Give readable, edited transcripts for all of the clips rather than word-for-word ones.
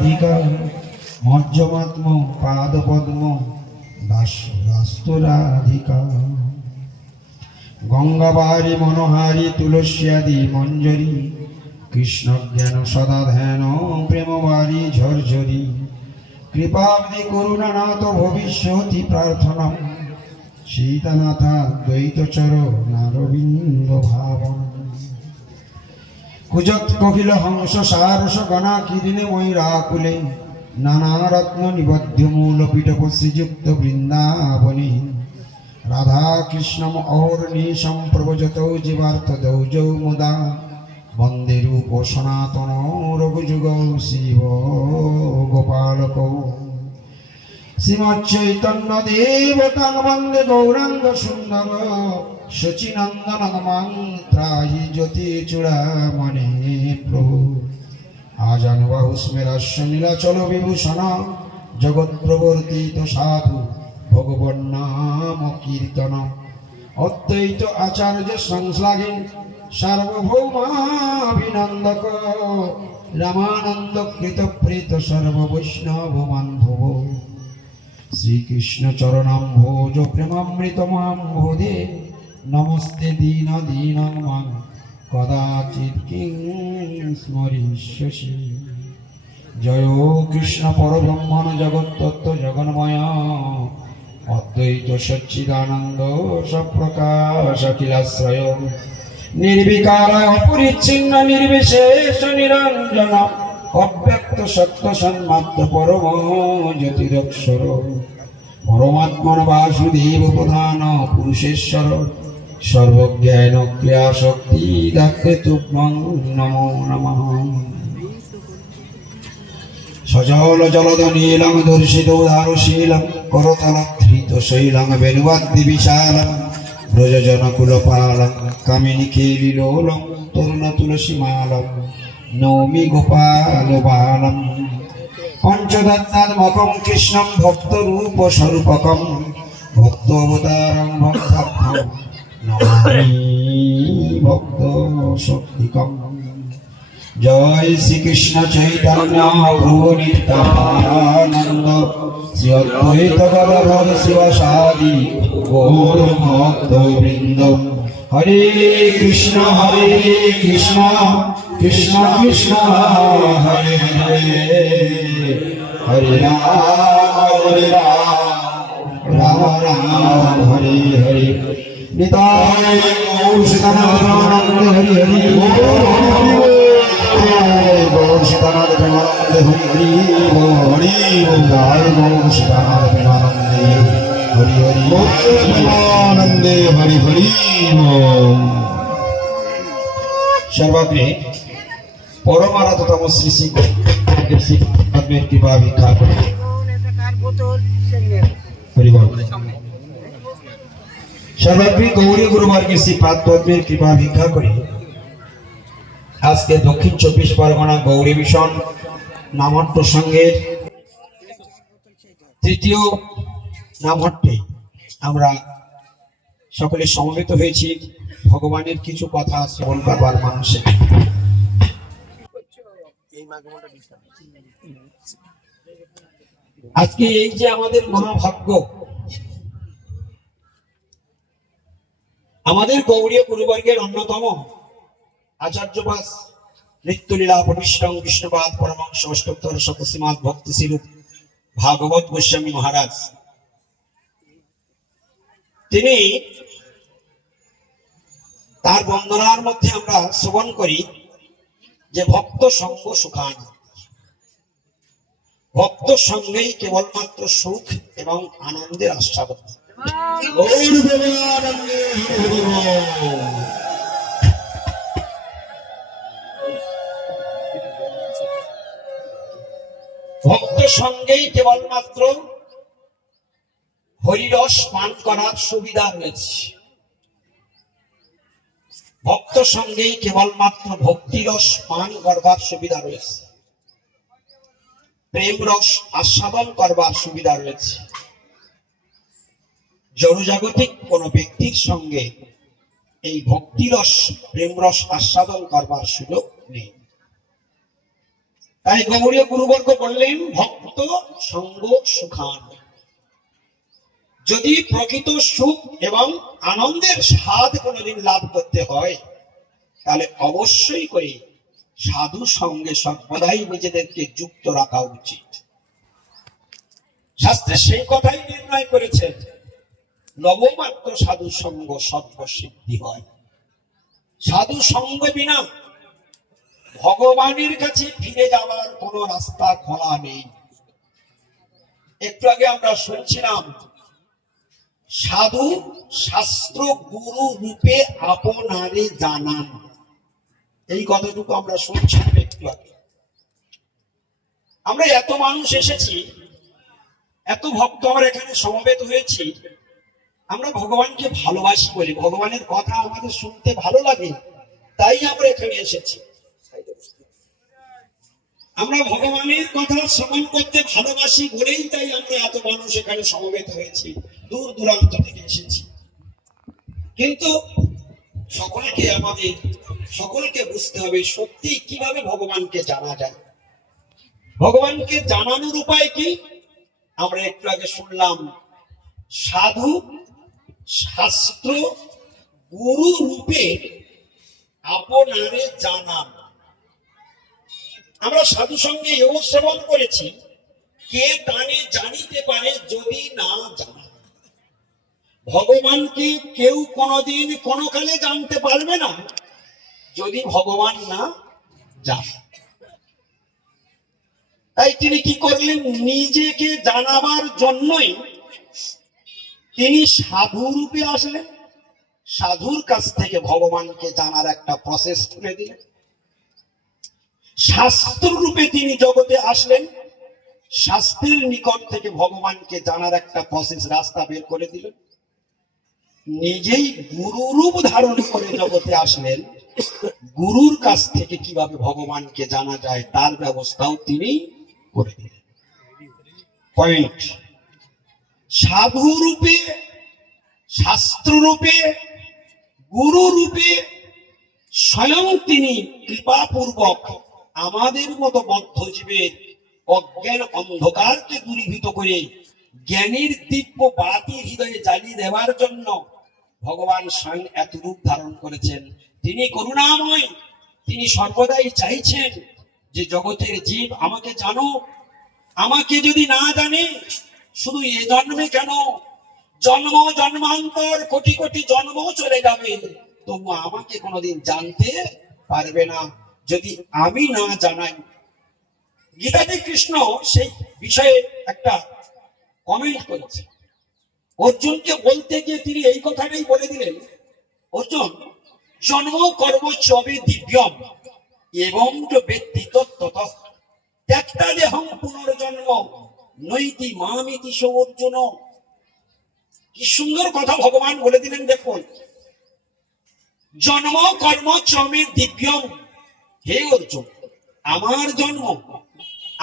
রাধিকা মজ্জমাত্ম পাদ পদ্ম দাস্য রাধিকা গঙ্গাবারী মনোহারী তুলস্যাদি মঞ্জরি কৃষ্ণ জ্ঞান সদা ধ্যান প্রেমবারী ঝরঝরি কৃপাব্দি করুণানাথ ভবিষ্যতি প্রার্থনা সীতানাথা দ্বৈতচর নারবিন্দ ভাবন কুজত কোকিল হংস সারস গণা কিরিনে ময়ূরাকুলে নানা রত্ন নিবদ্ধ মূল পীঠপ শ্রীযুক্ত বৃন্দাবনে রাধা কৃষ্ণম অহর্নিশম প্রভজতৌ জীবার্থ দৌজৌ মুদা বন্দে রূপ সনাতন রঘুযুগ শিব গোপালক শ্রীমচ্চৈতন্য দেবতাং বন্দে গৌরাঙ্গ সুন্দর শচীনন্দন মাং ত্রাহি জ্যোতি চূড়ামণি প্রভু আজানুবাহু স্মেরাস্য নীলাচল বিভূষণ জগৎ প্রবর্তিত সাধু ভগবন নাম কীর্তন অদ্বৈত আচার্য সংশ্লাঘিন সার্বভৌমাভিনন্দক রামানন্দ কৃতপ্রীত সর্ববৈষ্ণব বান্ধব শ্রীকৃষ্ণ চরণাম্ভোজ প্রেমামৃতমাম্ভোধে নমস্তে দীন দীনং মাং কদাচিৎ কিং স্মরিষ্যসি জয় কৃষ্ণ পরব্রহ্মণ জগত্তত্ত্ব জগন্ময় অদ্বৈত সচ্চিদানন্দ সপ্রকাশ অখিলাশ্রয় নির্বিকার অপরিচ্ছিন্ন নির্বিশেষ নিরঞ্জন অব্যক্ত সত্য সন্মাত্র পরম জ্যোতিরক্ষর পরমাত্মন বাসুদেব প্রধান পুরুষেশ্বর সর্বজ্ঞান ক্রিয়া শক্তি দাক্ষে তুভ্যং নমো নমঃ সজল জলদ নীলং দর্শিত উদারশীলং করতল ধৃত শৈলং বেণুবাদ্দি বিশালং ব্রজজনকুলপালং কামিনী কেলিলোলং তরুণ তুলসীমালং নৌমি গোপাল বালং পঞ্চদত্তাত্মকং কৃষ্ণং ভক্তরূপ স্বরূপকং ভক্তাবতারং ভক্তাখ্যং নমামি ভক্ত শক্তিকং জয় শ্রীকৃষ্ণ চৈতন্য প্রভু নিত্যানন্দ শ্রী অদ্বৈত গদাধর শিবাসাদি গৌর ভক্ত বৃন্দ হরে কৃষ্ণ কৃষ্ণ কৃষ্ণ হরে হরে হরে রাম রাম রাম হরে হরে নিতাই গৌর সীতানাথ হরি হরি গৌর সীতানাথ প্রেমানন্দে হরি হরি জয় গৌর সীতানাথ প্রেমানন্দে হরি হরি প্রেমানন্দে হরি হরি সর্বাগ্রে পরমারাধ্যতম শ্রী শ্রী আত্মের কৃপা ভিক্ষা করে সর্বাগ্রে গৌরী গুরুমার্গের শ্রী পাদপদ্মের কৃপা ভিক্ষা করে আজকে দক্ষিণ 24 পরগনা গৌরী মিশন নামহট্ট সংঘের তৃতীয় নামহট্টে আমরা সকলে সমবেত হয়েছি ভগবানের কিছু কথা শ্রবণ করবার মানুষের। আজকে এই যে আমাদের মহাভাগ্য, আমাদের গৌড়ীয় গুরুবর্গের অন্যতম আচার্যবাস নিত্যলীলা পরিষ্টং বিষ্ণুপাদ পরমাংশ অষ্টোত্তর শতসীমাদ ভক্তি স্বরূপ ভাগবত গোস্বামী মহারাজ, তিনি তার বন্দনার মধ্যে আমরা শ্রবণ করি যে ভক্ত সঙ্গ সুখান, ভক্ত সঙ্গেই কেবলমাত্র সুখ এবং আনন্দের আস্বাদন। ভক্ত সঙ্গেই কেবলমাত্র হরিরস পান করার সুবিধা রয়েছে, ভক্ত সঙ্গেই কেবলমাত্র ভক্তিরস পান করবার সুবিধা রয়েছে, প্রেম রস আস্বাদন করবার সুবিধা রয়েছে। জড়জাগতিক কোন ব্যক্তির সঙ্গে এই ভক্তিরস প্রেম রস আস্বাদন করবার সুযোগ নেই। তাই গৌড়ীয় গুরুবর্গ বললেন ভক্ত সঙ্গ সুখান। যদি প্রকৃত সুখ এবং আনন্দের স্বাদ কোনোদিন লাভ করতে হয় তাহলে অবশ্যই করে সাধু সঙ্গে সর্বদাই নিজেদেরকে যুক্ত রাখা উচিত। শাস্ত্রে সেই কথাই নির্ণয় করেছেন, লবমাত্র সাধু সঙ্গ সর্বসিদ্ধি হয়। সাধু সঙ্গ বিনা ভগবানের কাছে ফিরে যাওয়ার কোন রাস্তা খোলা নেই। একটু আগে আমরা শুনছিলাম সাধু শাস্ত্র গুরু রূপে আপনারে জানান, এই কথাটুকু আমরা শুনছিলাম একটু আগে। আমরা এত মানুষ এসেছি, এত ভক্ত আমরা এখানে সমবেত হয়েছি, আমরা ভগবানকে ভালোবাসি বলি, ভগবানের কথা আমাদের শুনতে ভালো লাগে, তাই আমরা এখানে এসেছি। আমরা ভগবানের কথা শ্রবণ করতে ভালোবাসি বলেই তাই আমরা এত মানুষ এখানে সমবেত হয়েছি, দূর দূরান্ত থেকে এসেছি। কিন্তু সকলকে বুঝতে হবে সত্যি কিভাবে ভগবানকে জানা যায়। ভগবানকে জানানোর উপায় কি? আমরা একটু আগে শুনলাম সাধু শাস্ত্র গুরু রূপে আপনারে জানান। আমরা সাধু সঙ্গে এও শ্রবণ করেছি, কে তানে জানিতে পারে যদি না জানা। ভগবানকে কেউ কোনোদিন কোনো কালে জানতে পারবে না যদি ভগবান না জানে। তাই তিনি কি করলেন? নিজেকে জানাবার জন্যই তিনি সাধু রূপে আসলেন, সাধুর কাছ থেকে ভগবানকে জানার একটা প্রসেস খুলে দিলেন। শাস্ত্র রূপে তিনি জগতে আসলেন, শাস্ত্রের নিকট থেকে ভগবানকে জানার একটা প্রসেস রাস্তা বের করে দিলেন। নিজেই গুরু রূপ ধারণ করে জগতে আসলেন, গুরুর কাছ থেকে কিভাবে ভগবানকে জানা যায় তার ব্যবস্থাও তিনি করে দিলেন। পয়েন্ট, সাধু রূপে শাস্ত্র রূপে গুরু রূপে স্বয়ং তিনি কৃপাপূর্বক আমাদের মতো বদ্ধজীবের অজ্ঞান অন্ধকারকে দূরীভূত করে জ্ঞানের দিব্য বাতি হৃদয়ে জ্বালিয়ে দেওয়ার জন্য ভগবান স্বয়ং এত রূপ ধারণ করেছেন। তিনি করুণাময়, তিনি সর্বদাই চাইছেন যে জগতের জীব আমাকে জানো। আমাকে যদি না জানে, শুধু এ জন্মে কেন, জন্ম জন্মান্তর কোটি কোটি জন্ম চলে যাবে, তবু আমাকে কোনোদিন জানতে পারবে না যদি আমি না জানাই। গীতাতে কৃষ্ণ সেই বিষয়ে একটা কমেন্ট করেছে। অর্জুনকে বলতে গিয়ে তিনি এই কথাটাই বলে দিলেন, অর্জুন, জন্ম কর্ম চবে দিব্যম এবং ব্যক্তি তত্ত্বতঃ ত্যক্তা দেহং পুনর্জন্ম নৈতি মামিতি সো অর্জুন। কি সুন্দর কথা ভগবান বলে দিলেন। দেখুন, জন্ম কর্ম চমে দিব্যম, হে অর্জুন, আমার জন্ম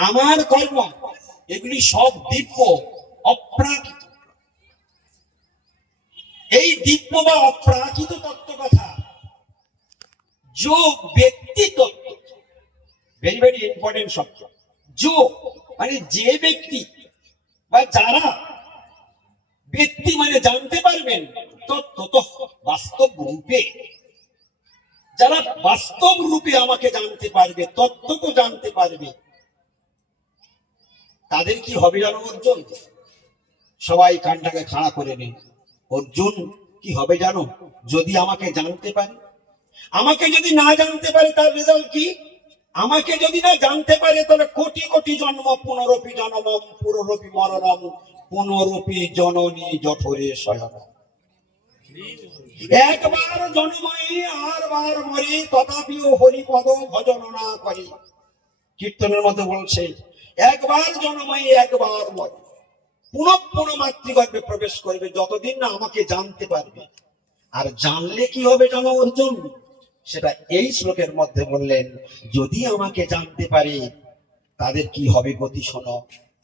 আমার কর্ম এগুলি সব দিব্য অপ্রাকৃত। এই দিব্য বা অপ্রাকৃত তত্ত্ব কথা जो ব্যক্তি তত্ত্ব, ভেরি ভেরি ইম্পর্টেন্ট শব্দ। जो মানে যে ব্যক্তি বা যারা ব্যক্তি মানে জানতে পারবেন, তত্ত্ব বাস্তব রূপে, যারা বাস্তব রূপে আমাকে জানতে পারবে, তত্ত্ব তো জানতে পারবে, তাদের কি হবে জানো অর্জুন? সবাই কানটাকে খাড়া করে নিন। অর্জুন কি হবে জানো? যদি আমাকে জানতে পারে। আমাকে যদি না জানতে পারে তার রেজাল্ট কি? আমাকে যদি না জানতে পারে তাহলে কোটি কোটি জন্ম পুনরপি জন্মম পুনরপি মরণম পুনরপি জননী জঠরে শয়ন। একবার জন্মাই আর বার মরি তথাপিও হরিপদ ভজন না করি। কীর্তনের মধ্যে বলছে, একবার জন্মাই একবার মরি, পুনঃ পুনঃ মাতৃগর্ভে প্রবেশ করবে যতদিন না আমাকে জানতে পারবে। আর জানলে কি হবে জানো অর্জুন? সেটা এই শ্লোকের মধ্যে বললেন, যদি আমাকে জানতে পারে তাদের কি হবে গতি শোনো।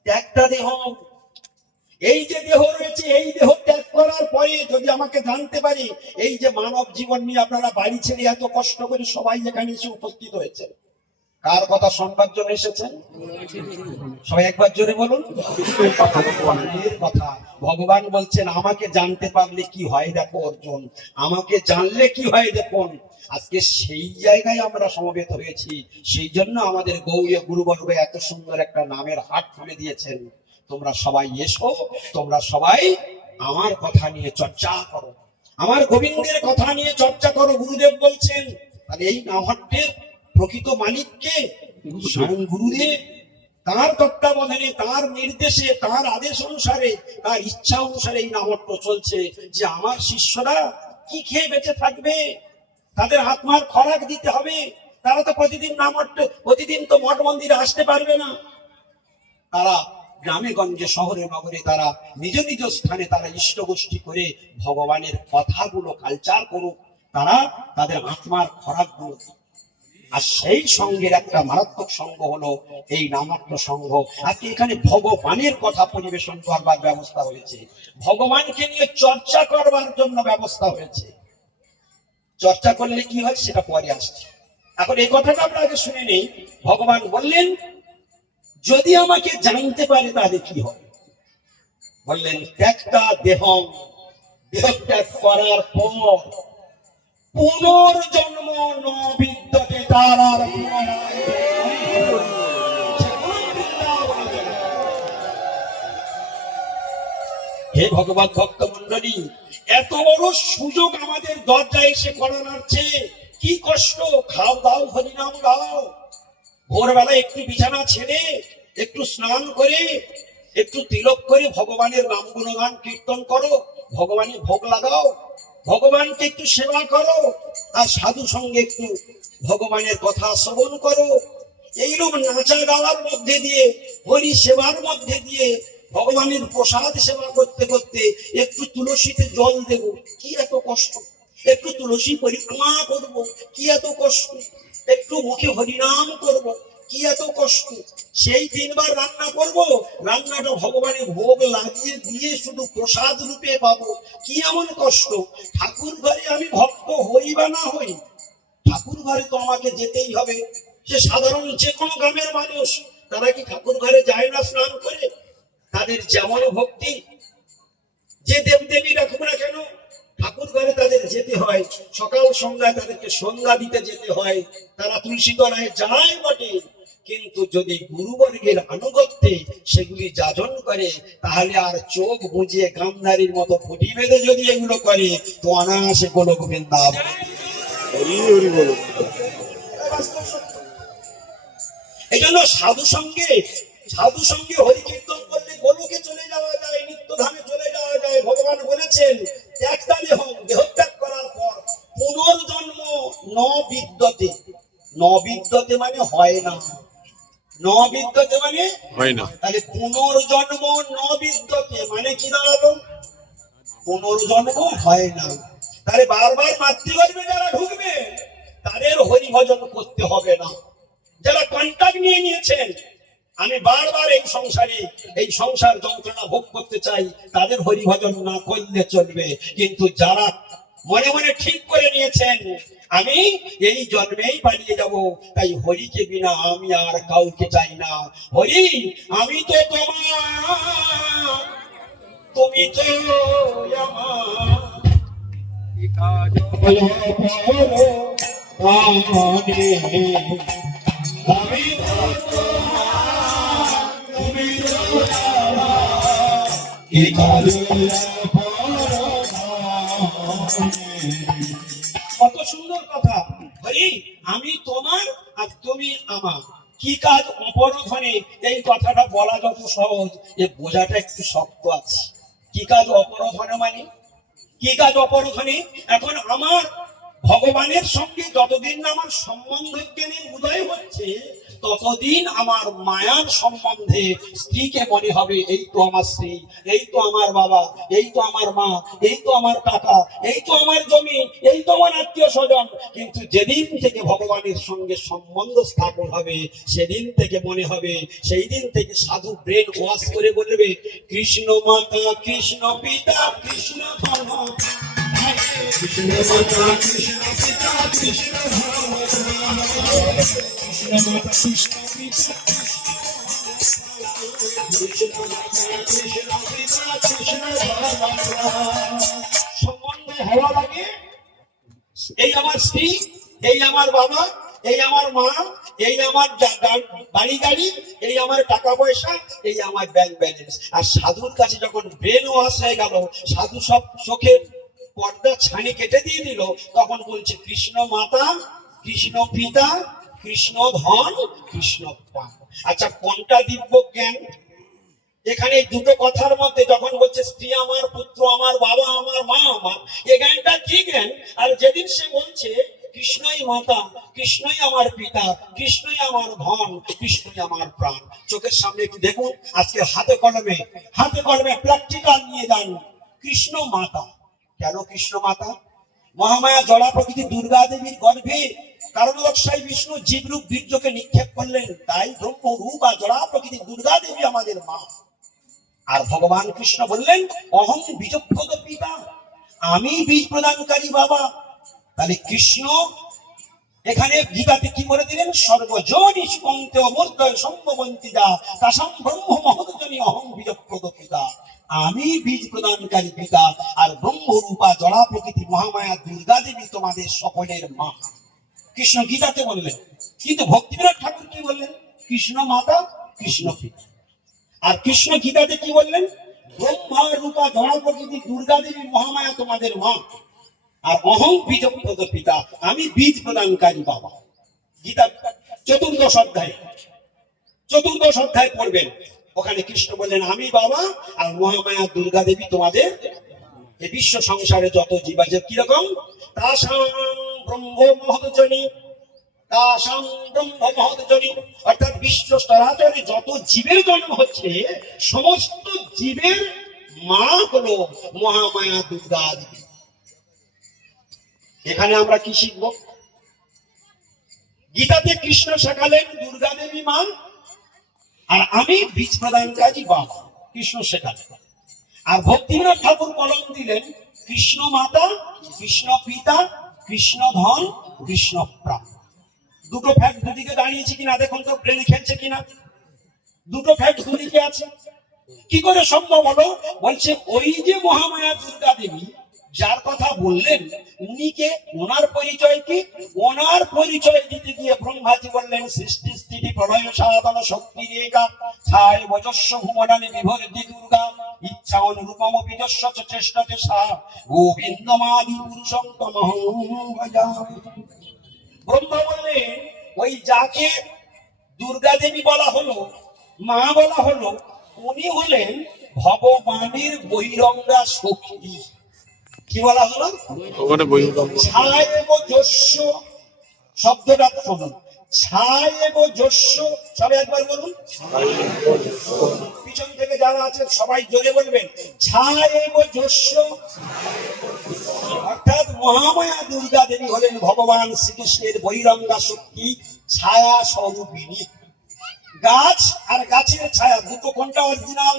ত্যাগটা দেহ, এই যে দেহ রয়েছে, এই দেহ ত্যাগ করার পরে যদি আমাকে জানতে পারি, এই যে মানব জীবন নিয়ে আপনারা বাড়ি ছেড়ে এত কষ্ট করে সবাই এখানে এসে উপস্থিত হয়েছে, কার কথা শুনবার জন্য এসেছেন? সবাই একবার জোরে বলুন। ভগবানের কথা। ভগবান বলছেন আমাকে জানতে পারলে কি হয় দেখো অর্জুন, আমাকে জানলে কি হয় দেখুন। আজকে সেই জায়গায় আমরা সমবেত হয়েছি, সেই জন্য আমাদের গৌরী গুরুবর্গ এত সুন্দর একটা নামের হাট খুলে দিয়েছেন। তোমরা সবাই এসো, তোমরা সবাই আমার কথা নিয়ে চর্চা করো, আমার গোবিন্দের কথা নিয়ে চর্চা করো। গুরুদেব বলছেন তাহলে এই নামহাটের প্রকৃত মালিককে? স্বয়ং গুরুদেব। তার তত্ত্বাবধানে, তার নির্দেশে, তার আদেশ অনুসারে, তার ইচ্ছা অনুসারে এই নামহট্ট চলছে। যে আমার শিষ্যরা কি খেয়ে বেঁচে থাকবে, তাদের আত্মার খোরাক দিতে হবে। তারা তো প্রতিদিন নামহট্ট, প্রতিদিন তো মঠ মন্দিরে আসতে পারবে না। তারা গ্রামে গঞ্জে শহরে নগরে তারা নিজ নিজ স্থানে তারা ইষ্ট গোষ্ঠী করে ভগবানের কথাগুলো কালচার করুক, তারা তাদের আত্মার খোরাক গুলো। আর সেই সঙ্গের একটা মারাত্মক সঙ্গ হলো এই নামহট্ট সংঘ। আজকে এখানে ভগবানের কথা পরিবেশন করবার ব্যবস্থা হয়েছে, ভগবানকে নিয়ে চর্চা করবার জন্য ব্যবস্থা হয়েছে। চর্চা করলে কি হয় সেটা পরে আসছে, এখন এই কথাটা আমরা আগে শুনে নেই। ভগবান বললেন যদি আমাকে জানতে পারে তাহলে কি হবে। বললেন ত্যাগটা দেহং, দেহ ত্যাগ করার পর পুনর্জন্ম ন বিদ্যতে তার আর হে ভগবত ভক্ত মন্ডলী, এত বড় সুযোগ আমাদের দরজায় এসে করা নাড়ছে। কি কষ্ট! খাও দাও হরিনাম গাও, ভোরবেলা একটু বিছানা ছেড়ে একটু স্নান করে একটু তিলক করে ভগবানের নাম গুণগান কীর্তন করো, ভগবানের ভোগ লাগাও, ভগবানকে একটু সেবা করো, আর সাধু সঙ্গে একটু ভগবানের কথা শ্রবণ করো। এইরকম নাচা গাওয়ার মধ্যে দিয়ে, হরি সেবার মধ্যে দিয়ে, ভগবানের প্রসাদ সেবা করতে করতে একটু তুলসীতে জল দেব, কি এত কষ্ট! একটু তুলসী পরিক্রমা করব, কি এত কষ্ট! একটু মুখে হরিনাম করব, কি এত কষ্ট! সেই 3 বার রান্না করব, রান্নাটা ভগবানের ভোগ লাগিয়ে দিয়ে শুধু প্রসাদ রূপে পাবো, কি এমন কষ্ট! ঠাকুর ঘরে আমি ভক্ত হই বা না হই, ঠাকুর ঘরে তো আমাকে যেতেই হবে। সে সাধারণ যে কোনো গ্রামের মানুষ, তারা কি ঠাকুর ঘরে যায় না স্নান করে? তাদের যেমন ভক্তি, যে দেবদেবী রাখুক না কেন, ঠাকুর ঘরে তাদের যেতে হয়। সকাল সন্ধ্যায় তাদেরকে সন্ধ্যা দিতে যেতে হয়। তারা তুলসী তলায় যায় বটে, কিন্তু যদি গুরুবর্গের আনুগত্যে সেগুলি যাজন করে, তাহলে আর চোখ বুঝিয়ে গান্ধারীর মতো ফুটি বেঁধে যদি এগুলো করে, তো অনায়াসে গোলক বৃন্দাবন। এই জন্য সাধু সঙ্গে হরি কীর্তন করলে গোলকে চলে যাওয়া যায়, নিত্য ধামে চলে যাওয়া যায়। ভগবান বলেছেন ত্যাগটা দেহ ত্যাগ করার পর পুনর্জন্ম ন বিদ্যতে। ন বিদ্যতে মানে হয় না, ন বিদ্যতে মানে হয় না। তাহলে পুনর্জন্ম ন বিদ্যতে মানে কি দাঁড়ালো? পুনর্জন্ম হয় না। তাহলে বারবার মাতৃগর্ভে যারা ঢুকবে তাদের হরি ভজন করতে হবে না। যারা কন্ট্রাক্ট নিয়ে নিয়েছেন আমি বারবার এই সংসার যন্ত্রণা ভোগ করতে চাই, তাদের হরি ভজন না করলে চলবে। কিন্তু যারা মনে মনে ঠিক করে নিয়েছেন আমি এই জন্মেই পালিয়ে যাব, তাই হরিকে বিনা আমি আর কাউকে চাই না। হরি আমি তো তোমার, তুমি তো কত সুন্দর কথা! হরি আমি তোমার আর তুমি আমার, কি কাজ অপরধনে। এই কথাটা বলা যত সহজ, এ বোঝাটা একটু শক্ত আছে। কি কাজ অপরধনে মানে? কি কাজ অপরধনে? এখন আমার ভগবানের সঙ্গে যতদিন না আমার সম্বন্ধ জ্ঞানের উদয় হচ্ছে, ততদিন আমার মায়ার সম্বন্ধে স্ত্রীকে মনে হবে এই তো আমার স্ত্রী, এই তো আমার বাবা, এই তো আমার মা, এই তো আমার কাকা, এই তো আমার জমি, এই তো আমার আত্মীয় স্বজন। কিন্তু যেদিন থেকে ভগবানের সঙ্গে সম্বন্ধ স্থাপন হবে, সেদিন থেকে মনে হবে, সেই দিন থেকে সাধু ব্রেন ওয়াশ করে বলবে কৃষ্ণ মাতা, কৃষ্ণ পিতা, কৃষ্ণ ধর্ম। কৃষ্ণ মাতা কৃষ্ণ পিতা কৃষ্ণ ভগবান, কৃষ্ণ মাতা কৃষ্ণ পিতা সম্বন্ধ হওয়া লাগে। এই আমার স্ত্রী, এই আমার বাবা, এই আমার মা, এই আমার বাড়ি গাড়ি, এই আমার টাকা পয়সা, এই আমার ব্যাংক ব্যালেন্স। আর সাধুর কাছে যখন ব্রেন ওয়াশ হয়ে গেল, সাধু সব চোখের পর্দা ছানি কেটে দিয়ে দিল, তখন বলছে কৃষ্ণ মাতা কৃষ্ণ পিতা কৃষ্ণ ধন কৃষ্ণ প্রাণ। আচ্ছা, কোনটা দিব্য জ্ঞান? এখানে দুটো কথার মধ্যে যখন বলছে স্ত্রী আমার, পুত্র আমার, বাবা আমার, মা আমার, এই জ্ঞানটা কি জ্ঞান? আর যেদিন সে বলছে কৃষ্ণই মাতা কৃষ্ণই আমার পিতা কৃষ্ণই আমার ধন কৃষ্ণই আমার প্রাণ, চোখের সামনে একটু দেখুন, আজকে হাতে কলমে প্র্যাকটিক্যাল নিয়ে যান। কৃষ্ণ মাতা, কেন কৃষ্ণ মাতা? মহামায়া জড়া প্রকৃতি দুর্গা দেবীর গর্ভে কারণদর্শাই বিষ্ণু জীবরূপ বীর্যকে নিক্ষেপ করলেন, তাই ব্রহ্ম রূপ আর জড়া প্রকৃতি দুর্গা দেবী আমাদের মা। আর ভগবান কৃষ্ণ বললেন অহং বীজপ্রদ পিতা, আমি বীজ প্রদানকারী বাবা। তাহলে কৃষ্ণ এখানে গীতাতে কি বলে দিলেন? সর্বজনি সুকন্তে অমূর্তয় সম্ভবন্তি যা তাসাম ব্রহ্ম মহৎজনী অহং বীজপ্রদ পিতা। আমি বীজ প্রদানকারী পিতা, আর ব্রহ্মরূপা জড়া প্রকৃতি মহামায়া দুর্গা দেবী তোমাদের সকলের মা। কৃষ্ণ গীতাতে বললেন, কিন্তু ভক্তিবিনোদ ঠাকুর কি বললেন? কৃষ্ণ মাতা কৃষ্ণ পিতা। আর কৃষ্ণ গীতাতে কি বললেন? ব্রহ্মা রূপা জড়া প্রকৃতি দুর্গা দেবী মহামায়া তোমাদের মা, আর অহং বীজপ্রদ পিতা, আমি বীজ প্রদানকারী বাবা। গীতা চতুর্দশ অধ্যায় পড়বেন, ওখানে কৃষ্ণ বললেন আমি বাবা, আর মহামায়া দুর্গা দেবী তোমাদের এই বিশ্ব সংসারে যত জীব আছে কিরকম? তাসাম ব্রহ্ম মহৎজনী, তাসাম ব্রহ্ম মহৎজনী, অর্থাৎ বিশ্ব চরাচরে যত জীবের জন্ম হচ্ছে, সমস্ত জীবের মা হলো মহামায়া দুর্গা দেবী। এখানে আমরা কি শিখবো? গীতাতে কৃষ্ণ শেখালেন দুর্গা দেবী মা, আর আমি বীজ প্রদানকারী বাবা, কৃষ্ণ শেখালেন। আর ভক্তিবিনোদ ঠাকুর কলম দিলেন কৃষ্ণ মাতা কৃষ্ণ পিতা কৃষ্ণ ধন কৃষ্ণ প্রাণ। দুটো ফ্যাক্ট দুদিকে দাঁড়িয়েছে কিনা দেখুন তো, ব্রেনে খেলছে কিনা? দুটো ফ্যাক্ট দুদিকে আছে, কি করে সম্ভব হলো? বলছে ওই যে মহামায়া দুর্গা দেবী যার কথা বললেন, উনিকে, ওনার পরিচয় কি? ওনার পরিচয় দিতে গিয়ে ব্রহ্মাজি বললেন সৃষ্টি স্থিতি প্রলয় সাধন শক্তি রেখা ছায় বজস্ব ভুবনানি বিভর্তি দুর্গা ইচ্ছা অনুরূপম বিজস্ব চেষ্টা চেষ্টা গোবিন্দমাদি পুরুষং তমহং ভজামি। ব্রহ্মা বললেন ওই যাকে দুর্গা দেবী বলা হলো, মা বলা হলো, উনি হলেন ভগবানের বহিরঙ্গা শক্তি। কি বলা হলো? ছায়েব যস্য, শব্দটা শুনুন, ছায়েব যস্য, সবাই একবার বলুন, পিছন থেকে যারা আছেন সবাই জোরে বলবেন, ছায়েব যস্য। অর্থাৎ মহামায়া দুর্গা দেবী হলেন ভগবান শ্রীকৃষ্ণের বহিরঙ্গা শক্তি, ছায়া স্বরূপিণী। গাছ আর গাছের ছায়া দুটো কোনটা অরিজিনাল?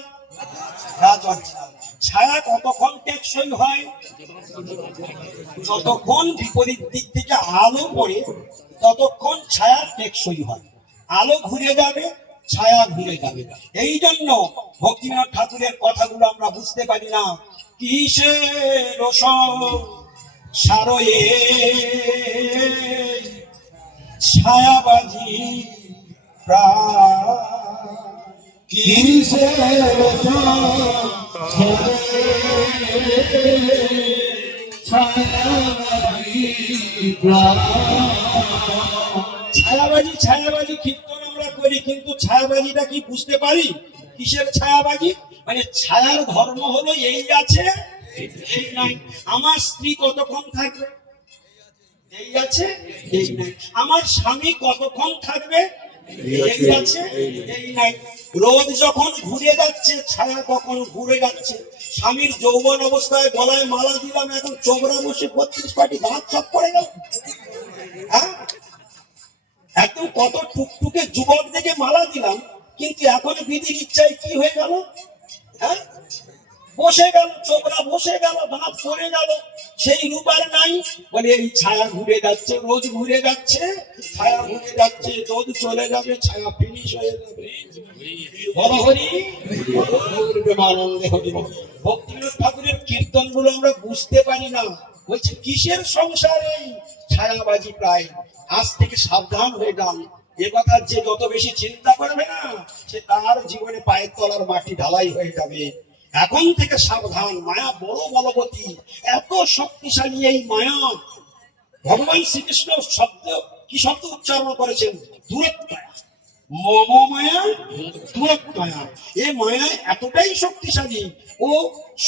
গাছ অরিজিনাল। ছায়া কতক্ষণ টেকসই হয়? যতক্ষণ বিপরীত দিক থেকে আলো পড়ে ততক্ষণ ছায়া টেকসই হয়। আলো ঘুরে যাবে, ছায়া ঘুরে যাবে। এই জন্য ভক্তিবিনোদ ঠাকুরের কথাগুলো আমরা বুঝতে পারি না। কিসের সারয়ে ছায়াবাজি প্রাণ, কিসের ছায়াবাজি কীর্তন আমরা করি, কিন্তু ছায়াবাজিটা কি বুঝতে পারি? কিসের ছায়াবাজি? মানে ছায়ার ধর্ম হলো এই আছে এই নাই। আমার স্ত্রী কতক্ষণ থাকবে? এই আছে এই নাই। আমার স্বামী কতক্ষণ থাকবে? এই আছে এই নাই। রোদ যখন ঘুরে যাচ্ছে, ছায়া কখন ঘুরে যাচ্ছে। স্বামীর যৌবন অবস্থায় গলায় মালা দিলাম, এখন চোবরা বসে 32 পাটি দাঁত সব পড়ে গেল। হ্যাঁ, এত কত টুকটুকে যুবক দেখে মালা দিলাম, কিন্তু এখন বিধির ইচ্ছায় কি হয়ে গেল? হ্যাঁ, বসে গেল, চোখরা বসে গেল, দাঁত পড়ে গেল, সেই রূপ আর নাই। বলে এই ছায়া ঘুরে যাচ্ছে, রোজ ঘুরে যাচ্ছে, ছায়া ঘুরে যাচ্ছে, রোজ চলে যাবে, ছায়া ফিনিশ হয়ে যাবে। বলো হরি প্রেমানন্দে হরি বল। ভক্তিবিনোদ ঠাকুরের কীর্তন গুলো আমরা বুঝতে পারি না। বলছে কিসের সংসারে ছায়াবাজি প্রায়, আজ থেকে সাবধান হয়ে যান। এ কথা যে যত বেশি চিন্তা করবে না, সে তার জীবনে পায়ের তলার মাটি ঢালাই হয়ে যাবে। এখন থেকে সাবধান, মায়া বড় বলবতী, এত শক্তিশালী এই মায়া। ভগবান শ্রীকৃষ্ণ শব্দ কি শব্দ উচ্চারণ করেছেন? দূরত্বয়া, মম মায়া দূরত্বয়া। এ মায়া এতটাই শক্তিশালী, ও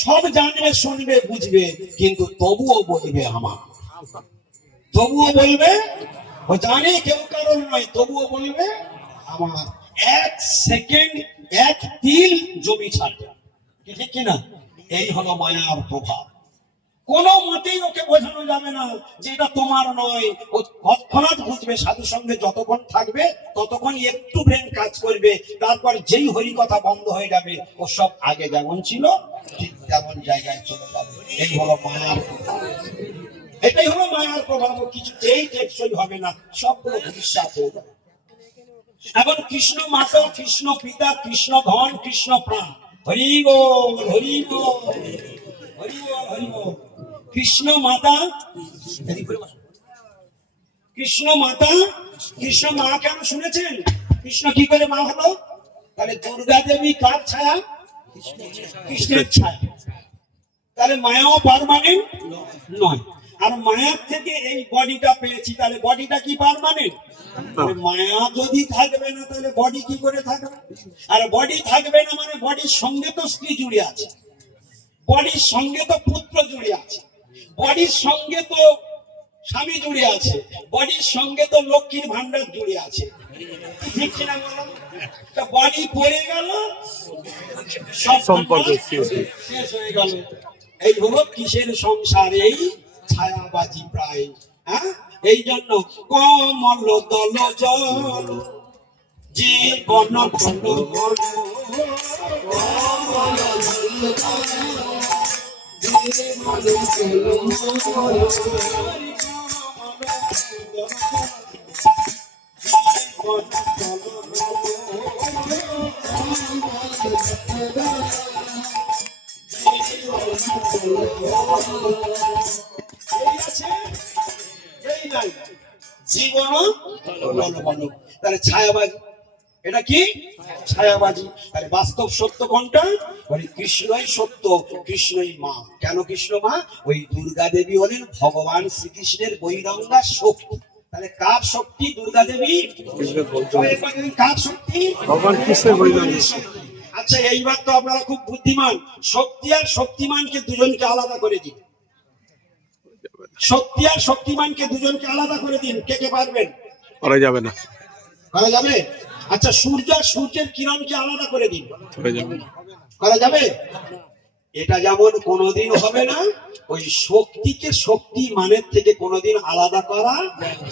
সব জানবে, শুনবে, বুঝবে, কিন্তু তবুও বলবে আমার, তবুও বলবে, ও জানে কেউ কারণ নয়, তবুও বলবে আমার। এক সেকেন্ড, এক তিল জমি ছাড়বে, ঠিক কিনা? এই হলো মায়ার প্রভাব। কোনো মতেই ওকে বোঝানো যাবে না যে এটা তোমার নয়। ও তৎক্ষণাৎ বুঝবে। সাধু সঙ্গে যতক্ষণ থাকবে ততক্ষণ একটু ব্রেন কাজ করবে, তারপর যেই হরি কথা বন্ধ হয়ে যাবে, ও সব আগে যেমন ছিল ঠিক তেমন জায়গায় চলে যাবে। এই হলো মায়ার প্রভাব, এটাই হলো মায়ার প্রভাব। কিছুতেই টেকসই হবে না, সবগুলো বিশ্বাস হয়ে যাবে। এখন কৃষ্ণ মাতা, কৃষ্ণ পিতা, কৃষ্ণ ধন, কৃষ্ণ প্রাণ। হরি বল, হরি বল, হরি বল, হরি বল। কৃষ্ণ মাতা, কৃষ্ণ মাতা, কৃষ্ণ মা কেন শুনেছেন? কৃষ্ণ কি করে মা হলো? তাহলে দুর্গা দেবী কার ছায়া? কৃষ্ণের ছায়া। তাহলে মায়াও পার্মানেন্ট নয়। আর মায়ার থেকে এই বডিটা পেয়েছি, তাহলে বডিটা কি পার্মানেন্ট? মায়া যদি থাকবে না তাহলে বডি কি করে থাকবে? আর বডি থাকবে না মানে বডির সঙ্গে তো স্ত্রী জুড়ে আছে, বডির সঙ্গে তো পুত্র জুড়ে আছে, বডির সঙ্গে তো স্বামী জুড়ে আছে, বডির সঙ্গে তো লক্ষ্মীর ভান্ডার জুড়ে আছে, ঠিক কিনা বলো? বডি পড়ে গেল, সব সম্পর্ক শেষ হয়ে গেল। এই হলো কিসের সংসার? এই ছায়াবাজি প্রায়। হ্যাঁ, এই জন্য কমল দল জল জীবন জীবন। তাহলে ছায়াবাজি, এটা কি? ছায়াবাজি। তাহলে বাস্তব সত্য কোনটা? কৃষ্ণই সত্য, কৃষ্ণই মা। কেন কৃষ্ণ মা? ওই দুর্গা দেবী হলেন ভগবান শ্রীকৃষ্ণের বৈরঙ্গা শক্তি। তাহলে কার শক্তি? দুর্গা দেবী। কার শক্তি? ভগবান কৃষ্ণের বৈরঙ্গা শক্তি। আচ্ছা, এইবার তো আপনারা খুব বুদ্ধিমান, শক্তি আর শক্তিমানকে দুজনকে আলাদা করে দিন। শক্তি আর শক্তিমানকে দুজনকে আলাদা করে দিন। কে কে পারবেন? করা যাবে না। করা যাবে? আচ্ছা, সূর্য আর সূর্যের কিরণকে আলাদা করে দিন। করা যাবে? এটা যেমন কোনোদিন হবে না, ওই শক্তিকে শক্তি মানের থেকে কোনোদিন আলাদা করা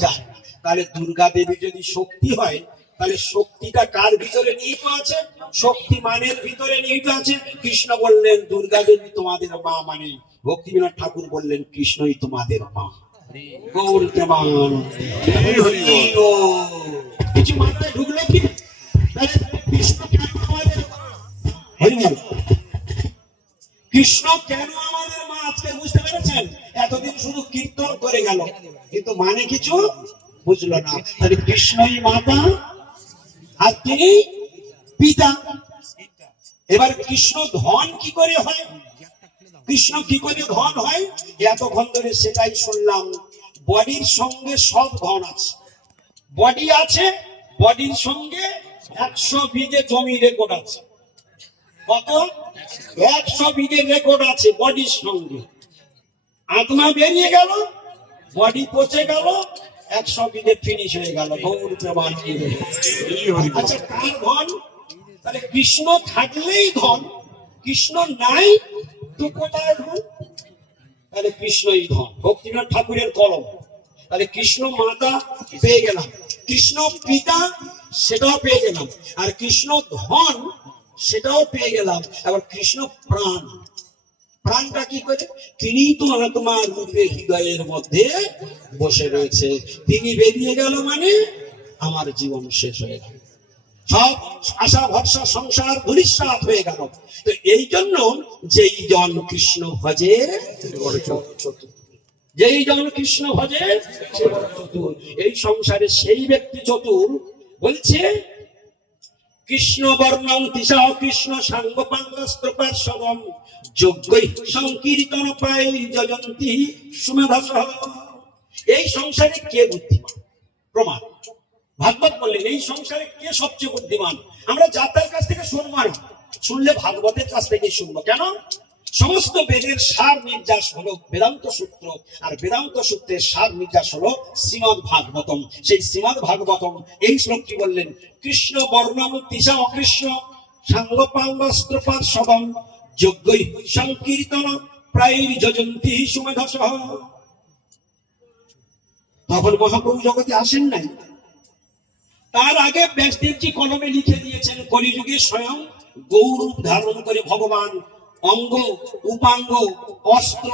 যায় না। তাহলে দুর্গা দেবী যদি শক্তি হয়, তাহলে শক্তিটা কার ভিতরে নিহিত আছে? শক্তি মানের ভিতরে নিহিত আছে। কৃষ্ণ বললেন দুর্গা দেবী তোমাদের মা, মানে ভক্তিবিনোদ ঠাকুর বললেন কৃষ্ণই তোমাদের মা। গৌর প্রেমানন্দে কিছু মাথায় ঢুকলো কি? কৃষ্ণ কেন আমাদের মা? কৃষ্ণ কেন আমাদের মা আজকে বুঝতে পেরেছেন? এতদিন শুধু কীর্তন করে গেল, কিন্তু মানে কিছু বুঝলো না। তাহলে কৃষ্ণই মাতা আর তিনি পিতা। এবার কৃষ্ণ ধন কি করে হয়? কৃষ্ণ কি করে ধন হয়? এতক্ষণ ধরে সেটাই শুনলাম। বডির সঙ্গে সব ধন আছে, বডি আছে, বডির সঙ্গে 100 বিঘে জমি রেকর্ড আছে। কত? 100 বিঘে রেকর্ড আছে বডির সঙ্গে। আত্মা বেরিয়ে গেল, বডি পচে গেল, 100 বিঘে ফিনিশ হয়ে গেল। গৌর প্রেমানন্দে। আচ্ছা, কার ধন? তাহলে কৃষ্ণ থাকলেই ধন, কৃষ্ণ নাই তো কোথায় ধন? তাহলে কৃষ্ণই ধন। ভক্তিনাথ ঠাকুরের কলম। তাহলে কৃষ্ণ মাতা পেয়ে গেলাম, কৃষ্ণ পিতা সেটাও পেয়ে গেলাম, আর কৃষ্ণ ধন সেটাও পেয়ে গেলাম। এবার কৃষ্ণ প্রাণ, প্রাণটা কি করে? তিনি তো আত্মা রূপে হৃদয়ের মধ্যে বসে রয়েছে, তিনি বেরিয়ে গেল মানে আমার জীবন শেষ হয়ে গেল, সব আশা ভরসা সংসার ধূলিসাৎ হয়ে গেল। তো এই জন্য যেই জন কৃষ্ণ ভজে, যেই জন কৃষ্ণ ভজে চতুর, এই সংসারে সেই ব্যক্তি চতুর। বলছে কৃষ্ণ বর্ণম তিসা কৃষ্ণ সাঙ্গ পাঙ্গস্ত্রপার্শ্বম যোগ্যই সংকীর্তন পাই জয়ন্তী সুমেধস। এই সংসারে কে বুদ্ধিমান? প্রমাণ ভাগবত বললেন এই সংসারে কে সবচেয়ে বুদ্ধিমান। আমরা যাত্রার কাছ থেকে শুনবো না, শুনলে ভাগবতের কাছ থেকে শুনবো। কেন? সমস্ত বেদের সার নির্যাস হলো বেদান্ত সূত্র, আর বেদান্ত সূত্রের সার নির্যাস হলো শ্রীমদ ভাগবতম। সেই শ্রীমদ ভাগবতম এই শ্লোকটি বললেন কৃষ্ণ বর্ণম তিসা অকৃষ্ণ সাঙ্গপাঙ্গস্ত্রপাদ সবম যোগ্যই সংকীর্তন প্রায় যজন্তি সুমেধস। তখন মহাপ্রভু জগতে আসেন নাই, তার আগে ব্যাসদেবজি কলমে লিখে দিয়েছেন কলিযুগে স্বয়ং গৌরূপ ধারণ করে ভগবান অঙ্গ উপাঙ্গ অস্ত্র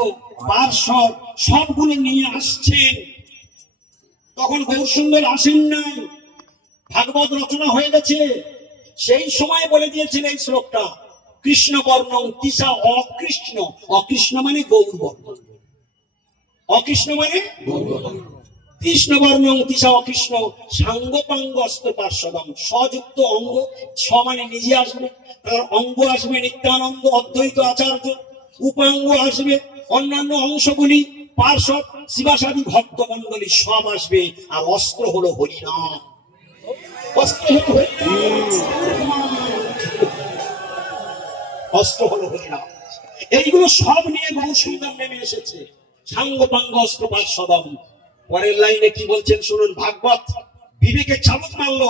পার্শ্বদ সবগুলো নিয়ে আসছেন। তখন গৌরসুন্দর আসেন নাই, ভাগবত রচনা হয়ে গেছে। সেই সময় বলে দিয়েছেন এই শ্লোকটা কৃষ্ণ বর্ণং তিসা অকৃষ্ণ। অকৃষ্ণ মানে গৌর বর্ণ, অকৃষ্ণ মানে কৃষ্ণ বর্ণং তিসা অকৃষ্ণ সাঙ্গপাঙ্গ অস্ত্র পার্শ্বদম। স্বযুক্ত অঙ্গ, স মানে নিজে আসবে, তার অঙ্গ আসবে নিত্যানন্দ অদ্বৈত আচার্য, উপাঙ্গ আসবে অন্যান্য অংশগুলি, পার্শ্বদ শিবাসাদী ভক্ত মন্ডলী সব আসবে, আর অস্ত্র হলো হরিনাম। অস্ত্র হলো হরিনাম, অস্ত্র হলো হরিনাম। এইগুলো সব নিয়ে বহু সুন্দর নেমে এসেছে সাঙ্গপাঙ্গ অস্ত্র পার্শ্বদম। পরের লাইনে কি বলছেন শুনুন, ভাগবত বিবেকে চাবুক মারল।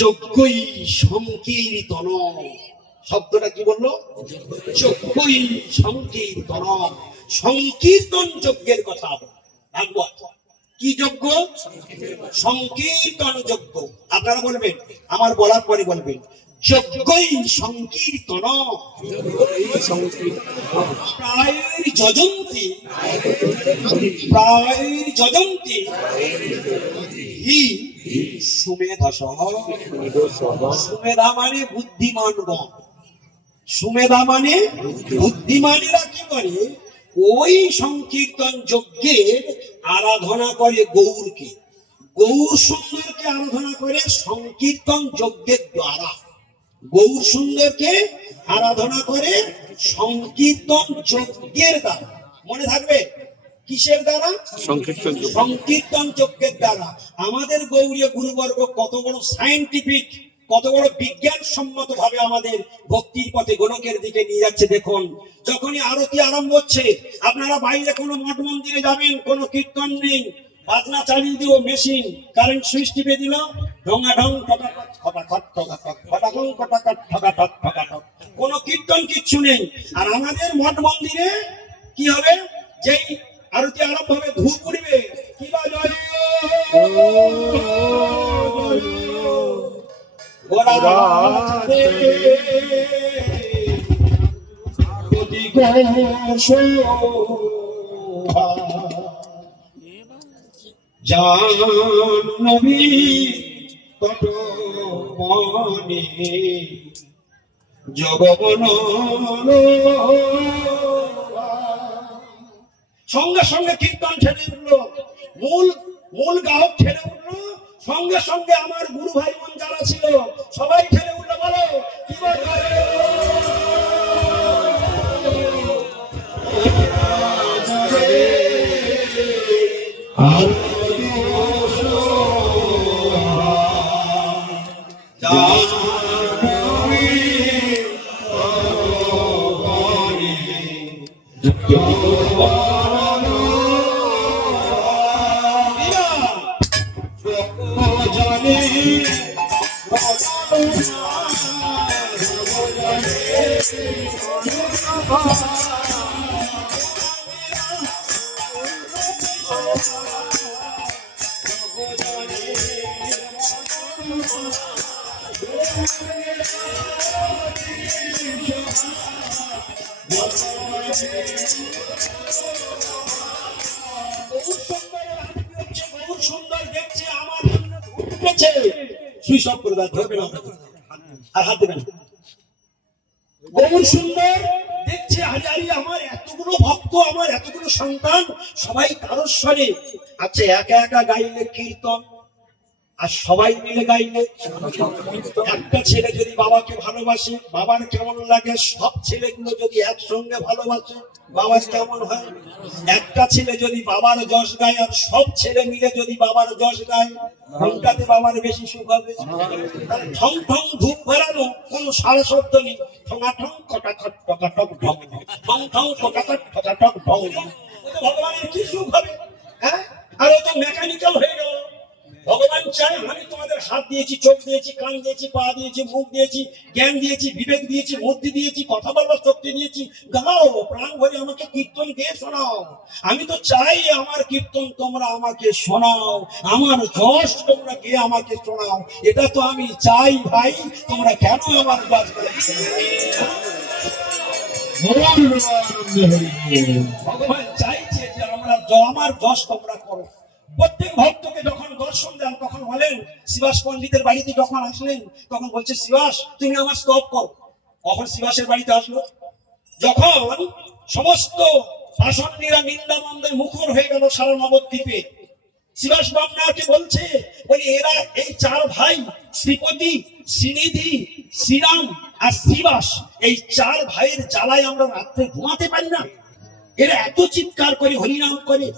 যজ্ঞই সংকীর্তন, শব্দটা কি বললো? যজ্ঞই সংকীর্তন, সংকীর্তন যজ্ঞের কথা। ভাগবত কি যজ্ঞ? সংকীর্তন যজ্ঞ। আপনারা বলবেন, আমার বলার পরে বলবেন যজ্ঞই সংকীর্তন প্রায় যজন্তি, প্রায় যজন্তি হি সুমেধস। সুমেধা মানে বুদ্ধিমানগণ, সুমেধা মানে বুদ্ধিমানেরা কি করে? ওই সংকীর্তন যজ্ঞের আরাধনা করে গৌরকে, গৌর সুন্দরকে আরাধনা করে সংকীর্তন যজ্ঞের দ্বারা। গৌর সুন্দরকে আরাধনা করে সংকীর্তন যজ্ঞের দ্বারা। মনে থাকবে কিসের দ্বারা? সংকীর্তন যজ্ঞের দ্বারা। আমাদের গৌরীয় গুরুবর্গ কত বড় সায়েন্টিফিক, কত বড় বিজ্ঞান সম্মত ভাবে আমাদের ভক্তির পথে গোলকের দিকে নিয়ে যাচ্ছে। দেখুন যখনই আরতি আরম্ভ হচ্ছে, আপনারা বাইরে কোনো মঠ মন্দিরে যাবেন, কোনো কীর্তন নেই, বাজনা চালিয়ে দিও, মেশিন কারেন্ট সুইচ টিপে দিল, ঢঙ্গা ঢং টকাটক ফটাফট টকাটক ফটাফং টকাটক ঠকাটক ফটাফট, কোনো কীর্তন কিচ্ছু নেই। আর আমাদের মঠ মন্দিরে কি হবে? যেই আরতি আরম্ভ হবে ধূপ উঠবে, কি বাজবে? জাহ্নবী তট মনে জগবন। সঙ্গে সঙ্গে কীর্তন ছেড়ে উঠলো, মূল গায়ক ছেড়ে উঠলো, সঙ্গে সঙ্গে আমার গুরু ভাই বোন যারা ছিল সবাই ছেড়ে উঠলো। বলো কি বলে? গৌর সুন্দর দেখছে আমার জন্য উঠেছে, সুইচ অফ করে দাও, ধরবে না আর হাত দেবে না। গৌর সুন্দর দেখছে হাজারি আমার এতগুলো ভক্ত, আমার এতগুলো সন্তান, সবাই কারোর স্বরে। আচ্ছা একা একা গাইলে কীর্তন, আর সবাই মিলে গাইলে, একটা ছেলে যদি বাবাকে ভালোবাসে বাবার কেমন লাগে, সব ছেলেগুলো যদি একসঙ্গে ভালোবাসে বাবার কেমন হয়? একটা ছেলে যদি বাবার যশ গায় আর সব ছেলে মিলে যদি বাবার যশ গায়, কোনটাতে বাবার বেশি সুখ হবে? ঠং ঠং ধূপ ভরানো কোন সারা শব্দ নেই, ঠঙাঠং কটাখট টকাটক ঢং, ঠং ঠং কটাখট টকাটক ঢং, ভগবানের কি সুখ হবে? হ্যাঁ, আর ও তো মেকানিক্যাল হয়ে গেল। ভগবান চায় আমি তোমাদের হাত দিয়েছি, চোখ দিয়েছি, কান দিয়েছি, পা দিয়েছি, মুখ দিয়েছি, জ্ঞান দিয়েছি, বিবেক দিয়েছি, বুদ্ধি দিয়েছি, কথা বলবার শক্তি দিয়েছি, গাও প্রাণ ভরে আমাকে কীর্তন গেয়ে শোনাও। আমি তো চাই আমার কীর্তন তোমরা আমাকে শোনাও, আমার যশ তোমরা গিয়ে আমাকে শোনাও, এটা তো আমি চাই ভাই। তোমরা কেন আমার বাজ গাইছো? ভগবান চাইছে যে আমরা আমার যশ তোমরা করো। প্রত্যেক ভক্তকে যখন দর্শন দেন তখন বলেন, শিবাস পণ্ডিতের বাড়িতে যখন আসলেন তখন বলছে শিবাস তুমি আমার স্তব করো। কখন শিবাসের বাড়িতে আসলো? যখন সমস্ত ভাষণীরা নিন্দা মন্দায় মুখর হয়ে গেল সারা নবদ্বীপে, শিবাস বামনাকে বলছে, বলি এরা এই চার ভাই শ্রীপতি, শ্রীনিধি, শ্রীরাম আর শিবাস, এই চার ভাইয়ের জ্বালায় আমরা রাত্রে ঘুমাতে পারি না। এরা এত চিৎকার করে হরিনাম করে,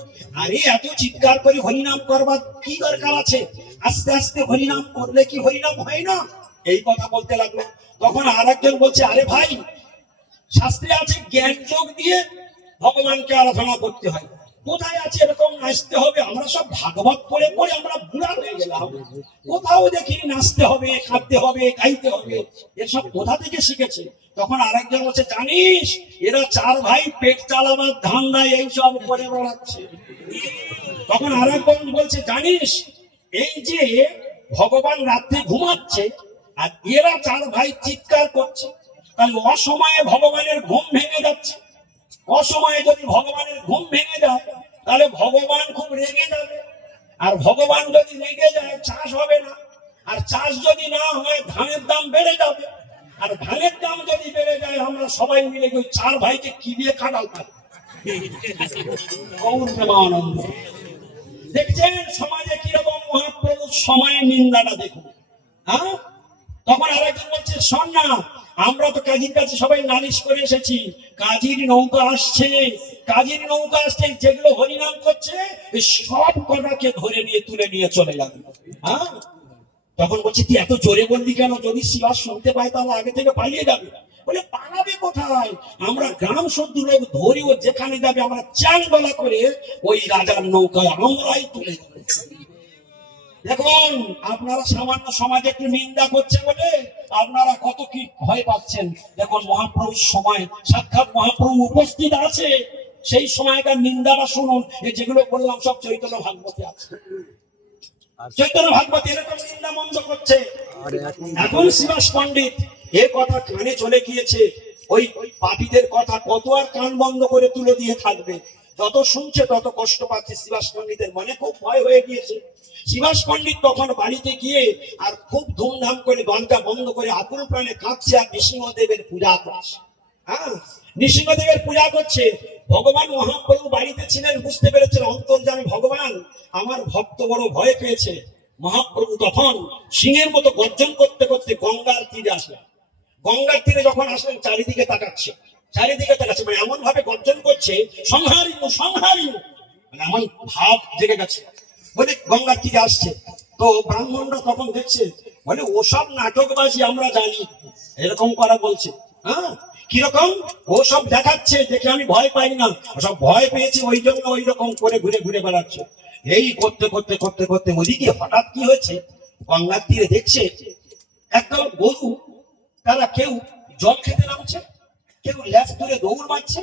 আরে এত চিৎকার করে হরিনাম করবার কি দরকার আছে? আস্তে আস্তে হরিনাম করলে কি হরিনাম হয় না? এই কথা বলতে লাগলো। তখন আর একজন বলছে, আরে ভাই শাস্ত্রে আছে জ্ঞান যোগ দিয়ে ভগবানকে আরাধনা করতে হয়, কোথায় আছে এরকম নাচতে হবে? আমরা সব ভাগবত পড়ে পড়ে আমরা বুড়া হয়ে গেলাম, কোথাও দেখিনি নাচতে হবে, কাঁদতে হবে, গাইতে হবে, এসব কোথা থেকে শিখেছে? তখন আরেকজন বলছে, জানিস এরা চার ভাই পেট চালাবার ধান্দা এইসব করে বেড়াচ্ছে। তখন আরেকজন বলছে, জানিস এই যে ভগবান রাত্রে ঘুমাচ্ছে আর এরা চার ভাই চিৎকার করছে, তাহলে অসময়ে ভগবানের ঘুম ভেঙে যাচ্ছে। অসময়ে যদি ভগবানের ঘুম ভেঙে যায় তাহলে ভগবান খুব রেগে যাবে, আর ভগবান যদি রেগে যায় চাষ হবে না, আর চাষ যদি না হয় ধানের দাম বেড়ে যাবে, আর ধানের দাম যদি বেড়ে যায় আমরা সবাই মিলে ওই চার ভাইকে কি দিয়ে কাটাল পাবো? আনন্দ দেখছেন সমাজে কিরকম মহাপ্রভু সময়ের নিন্দাটা দেখুন। হ্যাঁ, তখন আরেকজন বলছে, শোন না, আমরা তো কাজীর কাছে সবাই নালিশ করে এসেছি, কাজীর নৌকা আসছে, কাজীর নৌকা আসছে, যেগুলো হরিনাম করছে সব কটাকে ধরে নিয়ে তুলে নিয়ে চলে যাবে। হ্যাঁ, তখন বলছি তুই এত জোরে বললি কেন? যদি শিবাস শুনতে পায় তাহলে আগে থেকে পালিয়ে যাবে। বলে পালাবে কোথায়, আমরা গ্রাম শুদ্ধ লোক ধরি, ও যেখানে যাবে আমরা চ্যাং বলা করে ওই রাজার নৌকায় আমরাই তুলে দেবো। দেখুন আপনারা সামান্য সমাজে একটু নিন্দা করছে বলে আপনারা কত কি ভয় পাচ্ছেন। দেখুন মহাপ্রভুর সময় সাক্ষাৎ মহাপ্রভু উপস্থিত আছে, সেই সময়কার নিন্দাটা শুনুন। যেগুলো বললাম সব চৈতন্য ভাগবতে আছে। চৈতন্য ভাগবত এরকম নিন্দা মন্দ করছে। এখন শিবাস পণ্ডিত এ কথা কানে চলে গিয়েছে, ওই পাপীদের কথা কত আর কান বন্ধ করে তুলে দিয়ে থাকবে? যত শুনছে তত কষ্ট পাচ্ছে। শিবাস পণ্ডিতের মনে খুব ভয় হয়ে গিয়েছে। শিবাস পণ্ডিত তখন বাড়িতে গিয়ে আর খুব ধুমধাম করে দরজা বন্ধ করে আকুল প্রাণে কাঁদছে আর নৃসিংহদেবের পূজা করছে। হ্যাঁ, নৃসিংহদেবের পূজা করছে। ভগবান মহাপ্রভু বাড়িতে ছিলেন, বুঝতে পেরেছেন অন্তর্যামী ভগবান আমার ভক্ত বড় ভয় পেয়েছে। মহাপ্রভু তখন সিংহের মতো গর্জন করতে করতে গঙ্গার তীরে আসলেন। গঙ্গার তীরে যখন আসলেন চারিদিকে তাকাচ্ছে, চারিদিকে তাকাচ্ছে, মানে এমন ভাবে গর্জন করছে, সংহারি সংহারি, মানে এমন ভাব জেগে গেছে। বলে গঙ্গার তীরে আসছে, তো ব্রাহ্মণরা তখন দেখছে, বলে ওসব নাটকবাজি আমরা জানি, এরকম করা বলছে। হ্যাঁ, কিরকম ওসব দেখাচ্ছে, দেখে আমি ভয় পাই না, ওসব ভয় পেয়েছে ওই জন্য ওই রকম করে ঘুরে ঘুরে বেড়াচ্ছে। এই করতে করতে করতে করতে ওদিকে হঠাৎ কি হয়েছে, গঙ্গার তীরে দেখছে একদল গরু, তারা কেউ জল খেতে নামছে, কেউ ল্যাস ধরে দৌড় মারছে,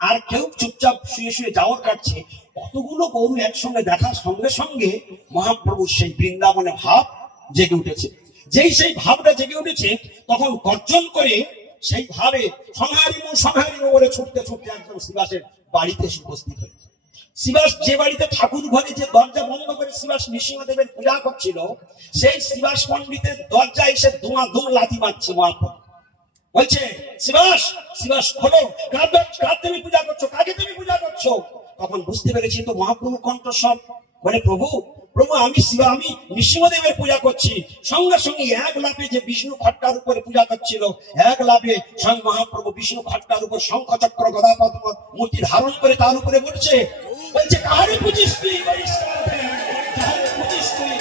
আর কেউ চুপচাপ শুয়ে শুয়ে জাওর কাটছে। কতগুলো গরু একসঙ্গে দেখার সঙ্গে সঙ্গে মহাপ্রভুর সেই বৃন্দাবনে ভাব জেগে উঠেছে। যেই সেই ভাবটা জেগে উঠেছে, তখন গর্জন করে সেই ভাবে সংহারিমু বলে ছুটতে ছুটতে একদম শিবাসের বাড়িতে এসে উপস্থিত হয়েছে। শিবাস যে বাড়িতে ঠাকুর ঘরে যে দরজা বন্ধ করে শিবাস নৃসিংহদেবের পূজা করছিল, সেই শিবাস পণ্ডিতের দরজা এসে দুম লাথি মারছে মহাপ্রভু। বলছে, শিবাস শিবাস খোলো, কার তুমি পূজা করছো, কাকে তুমি পূজা করছো? তখন বুঝতে পেরেছি তো মহাপ্রভু কণ্ঠস্বর। বলে, প্রভু প্রভু আমি নৃসিংহদেবের পূজা করছি। সঙ্গে সঙ্গে এক লাফে যে বিষ্ণু খট্টার উপরে পূজা করছিল, এক লাফে স্বয়ং মহাপ্রভু বিষ্ণু খট্টার উপর শঙ্খ চক্র গদা পদ্ম মূর্তি ধারণ করে তার উপরে বলছে, কাহারে পুজিস তুই? কাহারে পুজিস তুই?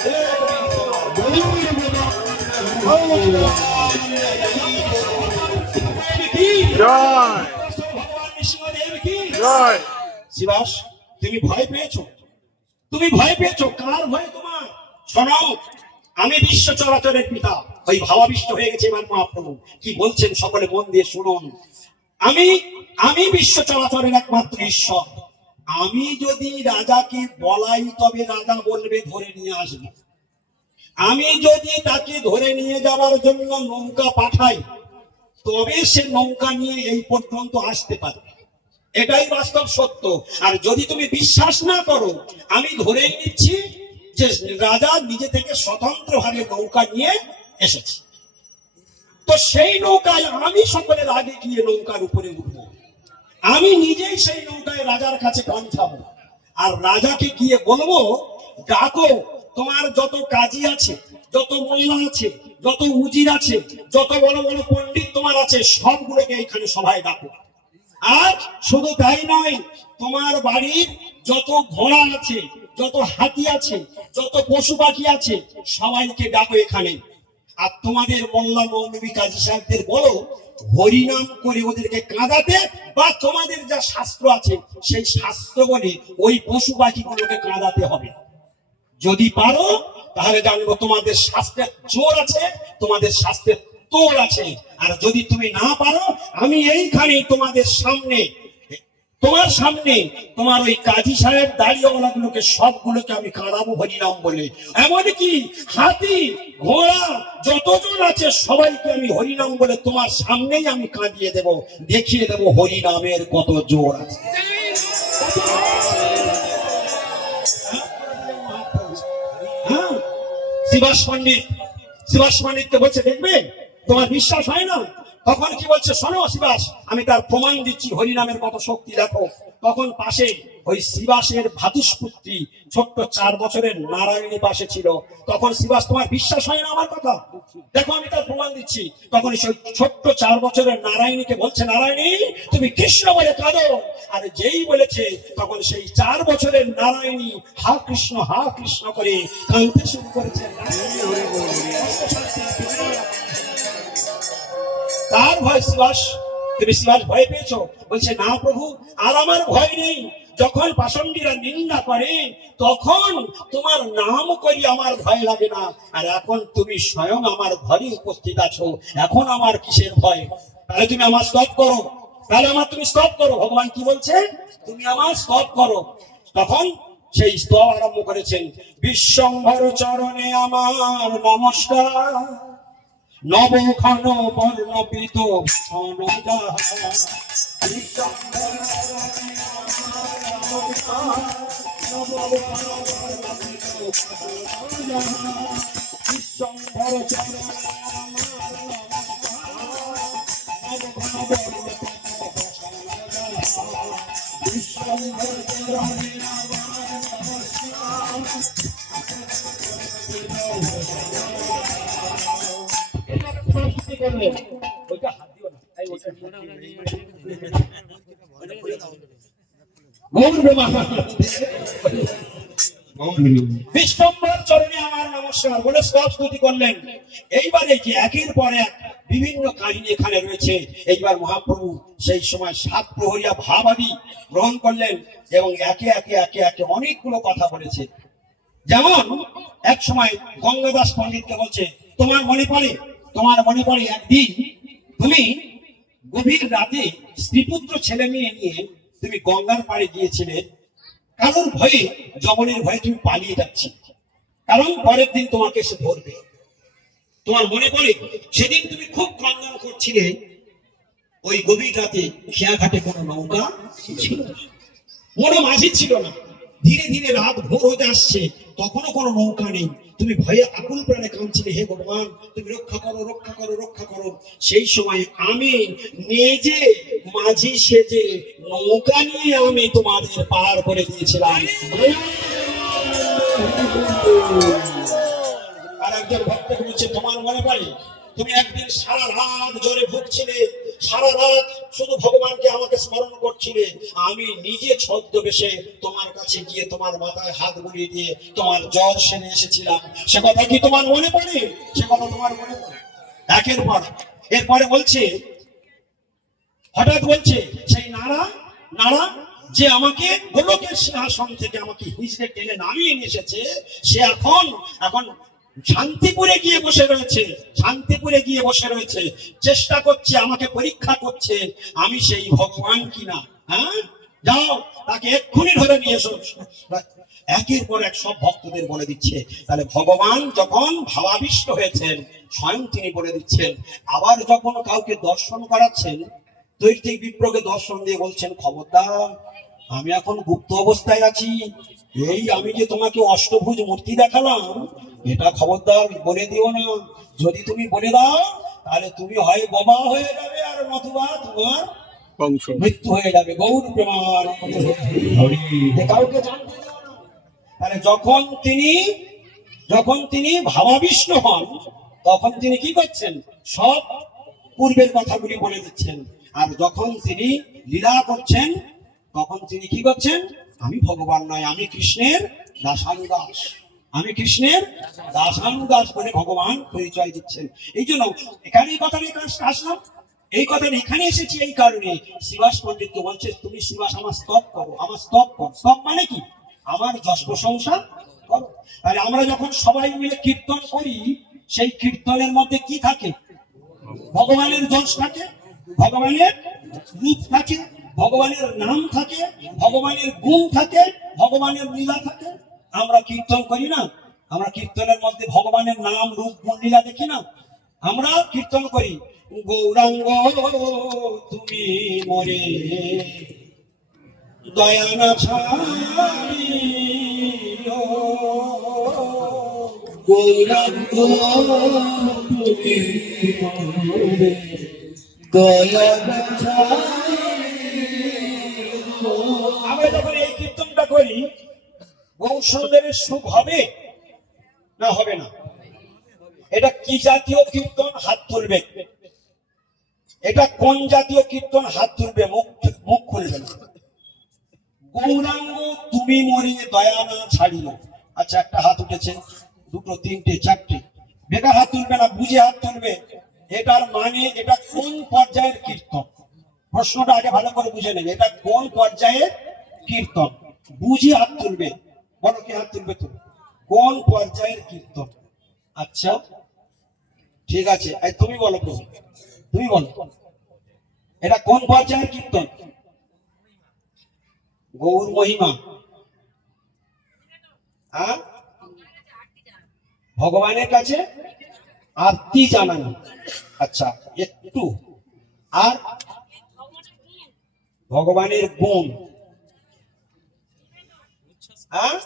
শিবাস, তুমি ভয় পেয়েছো? তুমি ভয় পেয়েছো? কার ভয় তোমার? শোনাও, আমি বিশ্ব চরাচরের পিতা। ওই ভাবাবিষ্ট হয়ে গেছে এবার মহাপ্রভু। কি বলছেন সকলে মন দিয়ে শুনুন। আমি বিশ্ব চরাচরের একমাত্র ঈশ্বর। আমি যদি রাজাকে বলাই, তবে রাজা বলবে ধরে নিয়ে আসবে। আমি যদি তাকে ধরে নিয়ে যাওয়ার জন্য নৌকা পাঠাই, তবে সে নৌকা নিয়ে এই পর্যন্ত আসতে পারে। এটাই বাস্তব সত্য। আর যদি তুমি বিশ্বাস না করো, আমি ধরে নিচ্ছি যে রাজা নিজে থেকে স্বতন্ত্র ভাবে নৌকা নিয়ে এসেছে। তো সেই নৌকায় আমি সকলের আগে গিয়ে নৌকার উপরে উঠবো। আমি নিজেই সেই নৌকায় রাজার কাছে পৌঁছাবো। আর রাজাকে গিয়ে বলবো, ডাকো তোমার যত কাজী আছে, যত মোল্লা আছে, যত উজির আছে, যত বড় বড় পণ্ডিত তোমার আছে, সবগুলোকে এইখানে সভায় ডাকো। আর শুধু তাই নয়, তোমার বাড়ির যত ঘোড়া আছে, যত হাতি আছে, যত পশু পাখি আছে, সবাইকে ডাকো এখানে। আর তোমাদের মোল্লা মৌলবী কাজী সাহেবদের বলো, হরিনাম করে ওদেরকে কাঁদাতে, বা তোমাদের যা শাস্ত্র আছে সেই শাস্ত্র বলে ওই পশু পাখিগুলোকে কাঁদাতে হবে। যদি পারো তাহলে জানবো তোমাদের শাস্ত্রের জোর আছে, তোমাদের শাস্ত্রের তোর আছে। আর যদি তুমি না পারো, আমি এইখানে তোমাদের সামনে, তোমার সামনে তোমার ওই কাজী সাহেব দাঁড়িয়েওয়ালা গুলোকে সবগুলোকে আমি কাঁদাবো হরিনাম বলে। এমনকি হাতি ঘোড়া যতজন আছে সবাইকে আমি হরিনাম বলে তোমার সামনেই আমি কাঁদিয়ে দেব, দেখিয়ে দেব হরিনামের কত জোর আছে। শিবাস পণ্ডিতকে বলছে, দেখবে তোমার বিশ্বাস হয় না? তখন কি বলছে, শোনো শিবাস, আমি তার প্রমাণ দিচ্ছি হরিনামের কত শক্তি দেখো। তখন পাশে ওই শিবাসের ভাতুষপুত্রী ছোট্ট 4 বছরের নারায়ণী পাশে ছিল। তখন শিবাস, তোমার বিশ্বাস হয় না আমার কথা? দেখো আমি তার প্রমাণ দিচ্ছি। তখন সেই ছোট্ট 4 বছরের নারায়ণীকে বলছে, নারায়ণী তুমি কৃষ্ণ বলে কাঁদো। আর যেই বলেছে, তখন সেই 4 বছরের নারায়ণী হা কৃষ্ণ করে কাঁদতে শুরু করেছে। তার ভয় শিবাস, তুমি শিবাস ভয় পেয়েছো? বলছে, না প্রভু, আর আমার ভয় নেই। যখন পাষণ্ডীরা নিন্দা করে, তখন তোমার নাম করি আমার ভয় লাগে না। আর এখন তুমি স্বয়ং আমার ঘরে উপস্থিত আছো, এখন আমার কিসের ভয়? তাহলে তুমি আমার স্তব করো, তুমি স্তব করো। ভগবান কি বলছে? তুমি আমার স্তব করো। তখন সেই স্তব আরম্ভ করেছেন। বিশ্বম্ভর চরণে আমার নমস্কার, নবঘন বর্ণপিত বিশ্বম্ভর চরণে আমার নমস্কার বলে স্তব স্তুতি করলেন। এইবারে যে একের পর এক বিভিন্ন কাহিনী এখানে রয়েছে। এইবার মহাপ্রভু সেই সময় 7 প্রহরিয়া ভাবাদি গ্রহণ করলেন এবং একে একে অনেকগুলো কথা বলেছে। যেমন এক সময় গঙ্গাদাস পণ্ডিতকে বলছে, তোমার মনে পড়ে একদিন তুমি গভীর রাতে স্ত্রীপুত্র ছেলে মেয়ে নিয়ে তুমি গঙ্গার পাড়ে গিয়েছিলে, কারণ ভয়ে, যমনের ভয়ে তুমি পালিয়ে যাচ্ছিলে, কারণ পরের দিন তোমাকে এসে ধরবে। তোমার মনে পড়ে সেদিন তুমি খুব ক্রন্দন করছিলে, ওই গভীর রাতে খেয়া ঘাটে কোনো নৌকা ছিল না, কোনো মাঝি ছিল না। ধীরে ধীরে রাত ভোর হতে আসছে, তখনও কোনো নৌকা নেই। তুমি ভয়ে আকুল প্রাণে কাঁদছিলে, হে ভগবান তুমি রক্ষা করো, রক্ষা করো, রক্ষা করো। সেই সময় আমি নিজে মাঝি সেজে নৌকা নিয়ে আমি তোমাদের পার করে দিয়েছিলাম। আর একজন ভক্ত বলছে, তোমার মনে পড়ে তুমি একদিন সারা রাত জোরে ভুগছিলে, সারা রাত শুধু ভগবানকে আমাকে স্মরণ করছিলে, আমি নিজে ছদ্মবেশে তোমার কাছে গিয়ে তোমার মাথায় হাত বুলিয়ে দিয়ে তোমার জ্বর সেরে এসেছিলাম। সে কথা কি তোমার মনে পড়ে? সে কথা তোমার মনে পড়ে? একের পর এরপরে বলছে, হঠাৎ বলছে, সেই নাড়া নাড়া যে আমাকে গোলকের সিংহাসন থেকে আমাকে হিজড়ে টেনে নামিয়ে নিয়ে এসেছে, সে এখন এখন শান্তিপুরে গিয়ে বসে রয়েছে, শান্তিপুরে গিয়ে বসে রয়েছে, চেষ্টা করছে, আমাকে পরীক্ষা করছে আমি সেই ভগবান কিনা। হ্যাঁ, যাও তাকে এক্ষুনি ধরে নিয়ে এসো। একের পর এক সব ভক্তদের বলে দিচ্ছে। তাহলে ভগবান যখন ভাবাবিষ্ট হয়েছেন, স্বয়ং তিনি বলে দিচ্ছেন। আবার যখন কাউকে দর্শন করাচ্ছেন, দৈত্যিক বিপ্রকে দর্শন দিয়ে বলছেন, খবরদার আমি এখন গুপ্ত অবস্থায় আছি, এই আমি যে তোমাকে অষ্টভুজ মূর্তি দেখালাম, এটা খবরদার বলে দিও না। যদি তুমি বলে দাও তাহলে তুমি হয় বোবা হয়ে যাবে, আর নতুবা তোমার মৃত্যু হয়ে যাবে। গৌর প্রেমানন্দে কাউকে জানতে দাও না। তাহলে যখন তিনি ভাবাবিষ্ট হন, তখন তিনি কি করছেন? সব পূর্বের কথাগুলি বলে দিচ্ছেন। আর যখন তিনি লীলা করছেন, তখন তিনি কি করছেন? আমি ভগবান নয়, আমি কৃষ্ণের দাসানুদাস, আমি কৃষ্ণের দাসানুদাস বলে ভগবান পরিচয় দিচ্ছেন। এই জন্য এখানে এই কথাটা আসলাম, এই কথাটা এখানে এসেছি এই কারণে। শ্রীবাস পণ্ডিত বলছে, তুমি শ্রীবাস আমার স্তব করো, আমার স্তব করো। স্তব মানে কি? আমার যশ প্রশংসা করো। তাহলে আমরা যখন সবাই মিলে কীর্তন করি, সেই কীর্তনের মধ্যে কি থাকে? ভগবানের যশ থাকে, ভগবানের রূপ থাকে, ভগবানের নাম থাকে, ভগবানের গুণ থাকে, ভগবানের লীলা থাকে। আমরা কীর্তন করি না, আমরা কীর্তনের মধ্যে ভগবানের নাম রূপ গুণ লীলা দেখি না। আমরা কীর্তন করি, গৌরাঙ্গ তুমি মরে দয়া না ছাড়িও, গৌরাঙ্গ তুমি মরে দয়া না ছাড়িও। আমরা যখন এই কীর্তনটা করি, গৌর সুন্দরের সুখ হবে না হবে না? এটা কি জাতীয় কীর্তন? হাত তুলবে। এটা কোন জাতীয় কীর্তন? হাত তুলবে, মুখ খুলবে না। গৌরাঙ্গ তুমি মরে দয়া না ছাড়িও। আচ্ছা, একটা হাত উঠেছে, দুটো, তিনটে, চারটে, বেকার হাত তুলবে না, বুঝে হাত তুলবে। এটার মানে এটা কোন পর্যায়ের কীর্তন? প্রশ্নটা আগে ভালো করে বুঝে নেবে, এটা কোন পর্যায়ের কীর্তন, বুঝে হাত তুলবে। বলো কি হাত তুলবে? তুমি কোন পর্যায়ের কীর্তন? আচ্ছা ঠিক আছে, তুমি বলো, তুমি বলো এটা কোন পর্যায়ের কীর্তন? গৌর মহিমা, হ্যাঁ, ভগবানের কাছে আরতি জানানো। আচ্ছা, একটু আর ভগবানের গুণ, হ্যাঁ,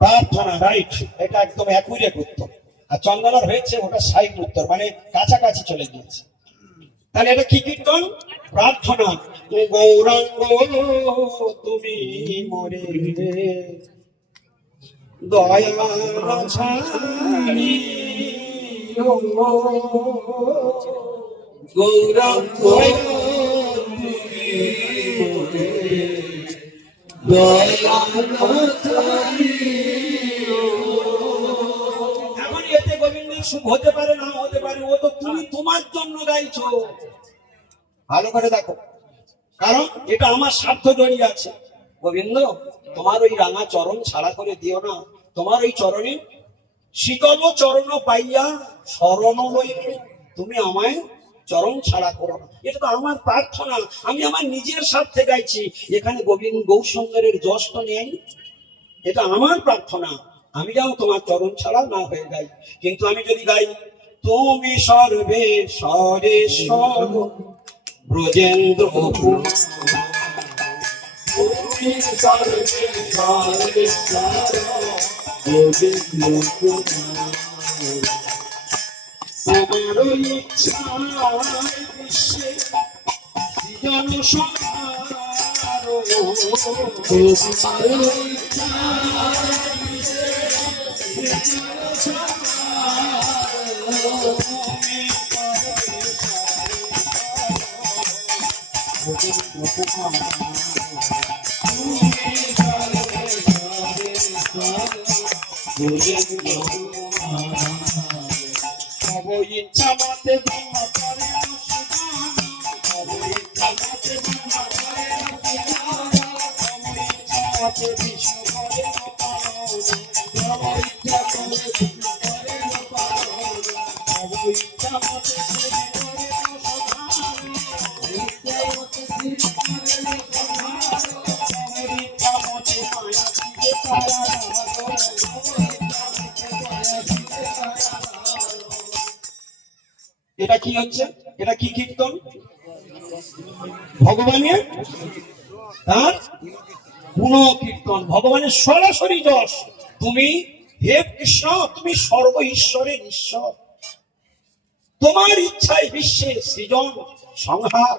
প্রার্থনা, রাইট, এটা একদম অ্যাকুরেট উত্তর। আর চন্দনার হয়েছে ওটা সাইড উত্তর, মানে কাছাকাছি চলে গিয়েছে। তাহলে এটা কি কীর্তন? প্রার্থনা। গৌরাঙ্গ তুমি মরে দয়া না ছাড়িও, গৌরাঙ্গ তুমি মরে দয়া না ছাড়িও। এখন এতে গোবিন্দের সুখ হতে পারে, না হতে পারে, ও তো তুমি তোমার জন্য গাইছো। ভালো করে দেখো, কারণ এটা আমার স্বার্থ জড়িয়ে আছে। গোবিন্দ তোমার ওই রাঙা চরণ ছাড়া করে দিও না, তোমার ওই চরণে শীতল চরণ পাইয়া শরণ লইবে, তুমি আমায় চরণ ছাড়া করো না। এটা তো আমার প্রার্থনা, আমি আমার নিজের স্বার্থে গাইছি। এখানে গোবিন্দ গৌর সুন্দরের যশ তো নেই, এটা আমার প্রার্থনা, আমি যেন তোমার চরণ ছাড়া না হয়ে যাই। কিন্তু আমি যদি গাই তুমি সর্বে সরেশ্বর ব্রজেন্দ্র তুমি সর্বে সরেশ্বর ব্রজেন্দ্র তোমার ইচ্ছায় বিশ্বে সৃজন সংহার তোমার ইচ্ছায় ইচ্ছা মতে ব্রহ্ম করে বিষ্ণু করে এটা কি হচ্ছে? এটা কি কীর্তন? ভগবানের তার গুণ কীর্তন, ভগবানের সরাসরি যশ। তুমি হে কৃষ্ণ, তুমি সর্ব ঈশ্বরের ঈশ্বর, তোমার ইচ্ছায় বিশ্বের সৃজন সংহার।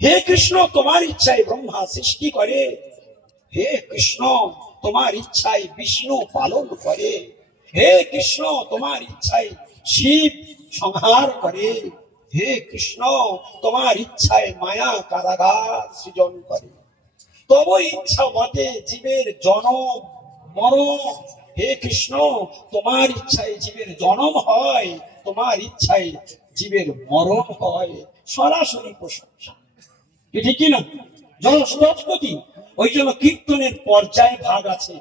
হে কৃষ্ণ, তোমার ইচ্ছায় ব্রহ্মা সৃষ্টি করে। হে কৃষ্ণ, তোমার ইচ্ছায় বিষ্ণু পালন করে। হে কৃষ্ণ, তোমার ইচ্ছায় শিব সংহার করে। হে কৃষ্ণ, তোমার ইচ্ছায় মায়া কারাগার সৃজন করে। তব ইচ্ছা মতে জীবের জন্ম মরণ। হে কৃষ্ণ, তোমার ইচ্ছায় জীবের জন্ম হয়, তোমার ইচ্ছায় জীবের মরণ হয়। সরাসরি প্রশংসা, ঠিক না? জনস্তুতি। ওই জন্য কীর্তনের পর্যায়ে ভাগ আছে।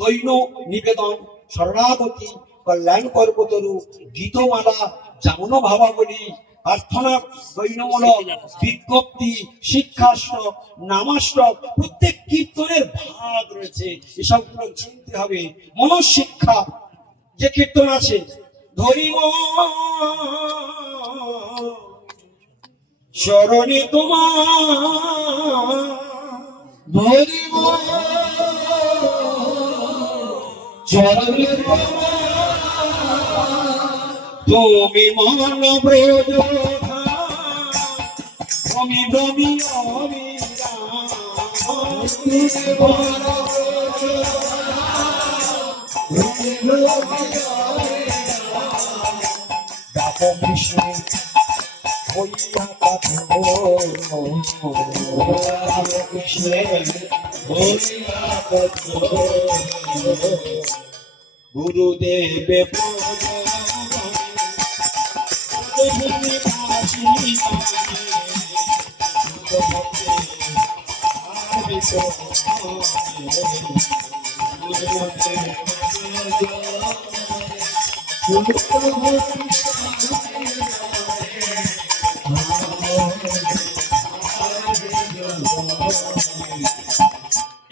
দৈন নিবেদন, শরণাগতি, কল্যাণ কল্পতরু, গীতমালা, জামন ভাবাবলী, প্রার্থনা, দৈনমূলক, বিজ্ঞপ্তি, শিক্ষাষ্টক, নামাষ্টক, প্রত্যেক কীর্তনের ভাগ রয়েছে। এসবগুলো চিনতে হবে। মনশিক্ষা যে কীর্তন আছে, ধরিব শরণে তোমার, ধরিব চরণে তুমি মন ব্রজ ভূমি ভূমি ডাক কৃষ্ণ হইয়া কৃষ্ণ গুরুদেবে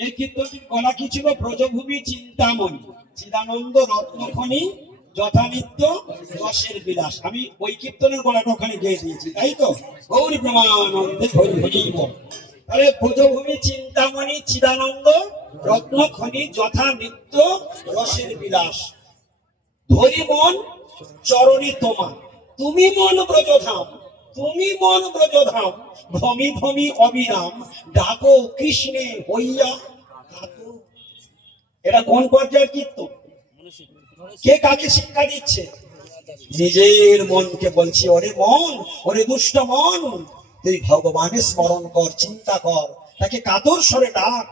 এই কীর্তনটির গলা কি ছিল? ব্রজভূমি চিন্তামণি, চিদানন্দ রত্নখনি, যথানিত্য রসের বিলাস। আমি ওই কীর্তনের গলাটা ওখানে গেয়ে দিয়েছি, তাই তো? গৌরী প্রেমানন্দে হরি হরি বল। তাহলে ব্রজভূমি চিন্তামণি, চিদানন্দ রত্নখনি, যথানিত্য রসের বিলাস। ধরি মন চরণে তোমার, তুমি মন ব্রজধাম, তুমি মন ব্রজধাম, ভ্রমি ভ্রমি অবিরাম, ডাকো কৃষ্ণে হইয়া কাতো। এটা কোন পর্যায়ের কীর্তন? কে কাকে শিক্ষা দিচ্ছে? নিজের মনকে বলছি, ওরে মন, ওরে দুষ্ট মন, তুই ভগবানের স্মরণ কর, চিন্তা কর, তাকে কাতর স্বরে ডাক।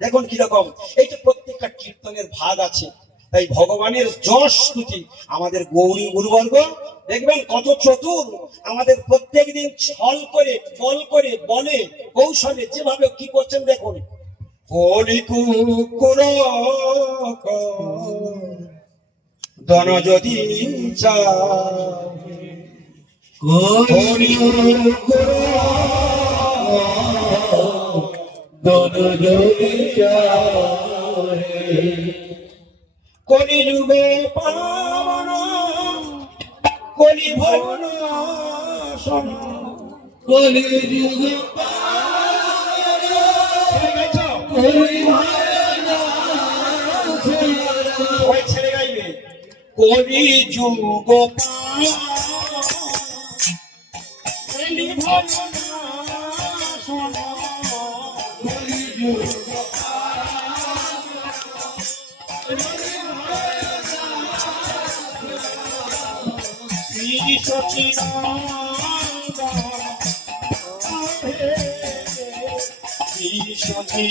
দেখুন কিরকম এই যে প্রত্যেকটা কীর্তনের ভাগ আছে। তাই ভগবানের যশ স্তুতি আমাদের গৌরী গুরুবর্গ দেখবেন কত চতুর। আমাদের প্রত্যেক দিন ছল করে বল করে বলে কৌশলে যেভাবে কি করছেন দেখুন। ধন যদি কলিযুগে পাবন কলি ভবন শোন কলিযুগে ওই ছেলে গাইবে কলিযুগ কলি ভবন শোন কলিযুগ শ্রী সচিদানন্দ শ্রী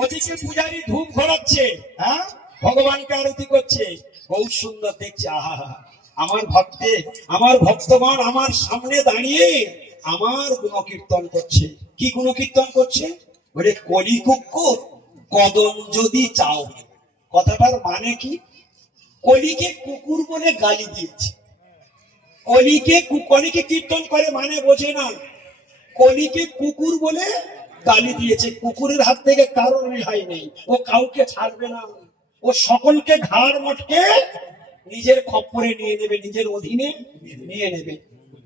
ওদিকে পূজারী ধূপ ঘোরাচ্ছে, হ্যাঁ, ভগবানকে আরতি করছে, বহু সুন্দর দেখছে। আহা, আমার ভক্তগণ আমার সামনে দাঁড়িয়ে আমার গুণকীর্তন করছে। কি গুণকীর্তন করছে? বলে কলি কুকুর কদম যদি চাও। কথাটার মানে কি? কলিকে কুকুর বলে গালি দিয়েছে। কলিকে কীর্তন করে মানে বোঝে না, কলিকে কুকুর বলে গালি দিয়েছে। কুকুরের হাত থেকে কারোর রেহাই নেই, ও কাউকে ছাড়বে না, ও সকলকে ঘাড় মটকে নিজের খপ্পরে নিয়ে নেবে, নিজের অধীনে নিয়ে নেবে।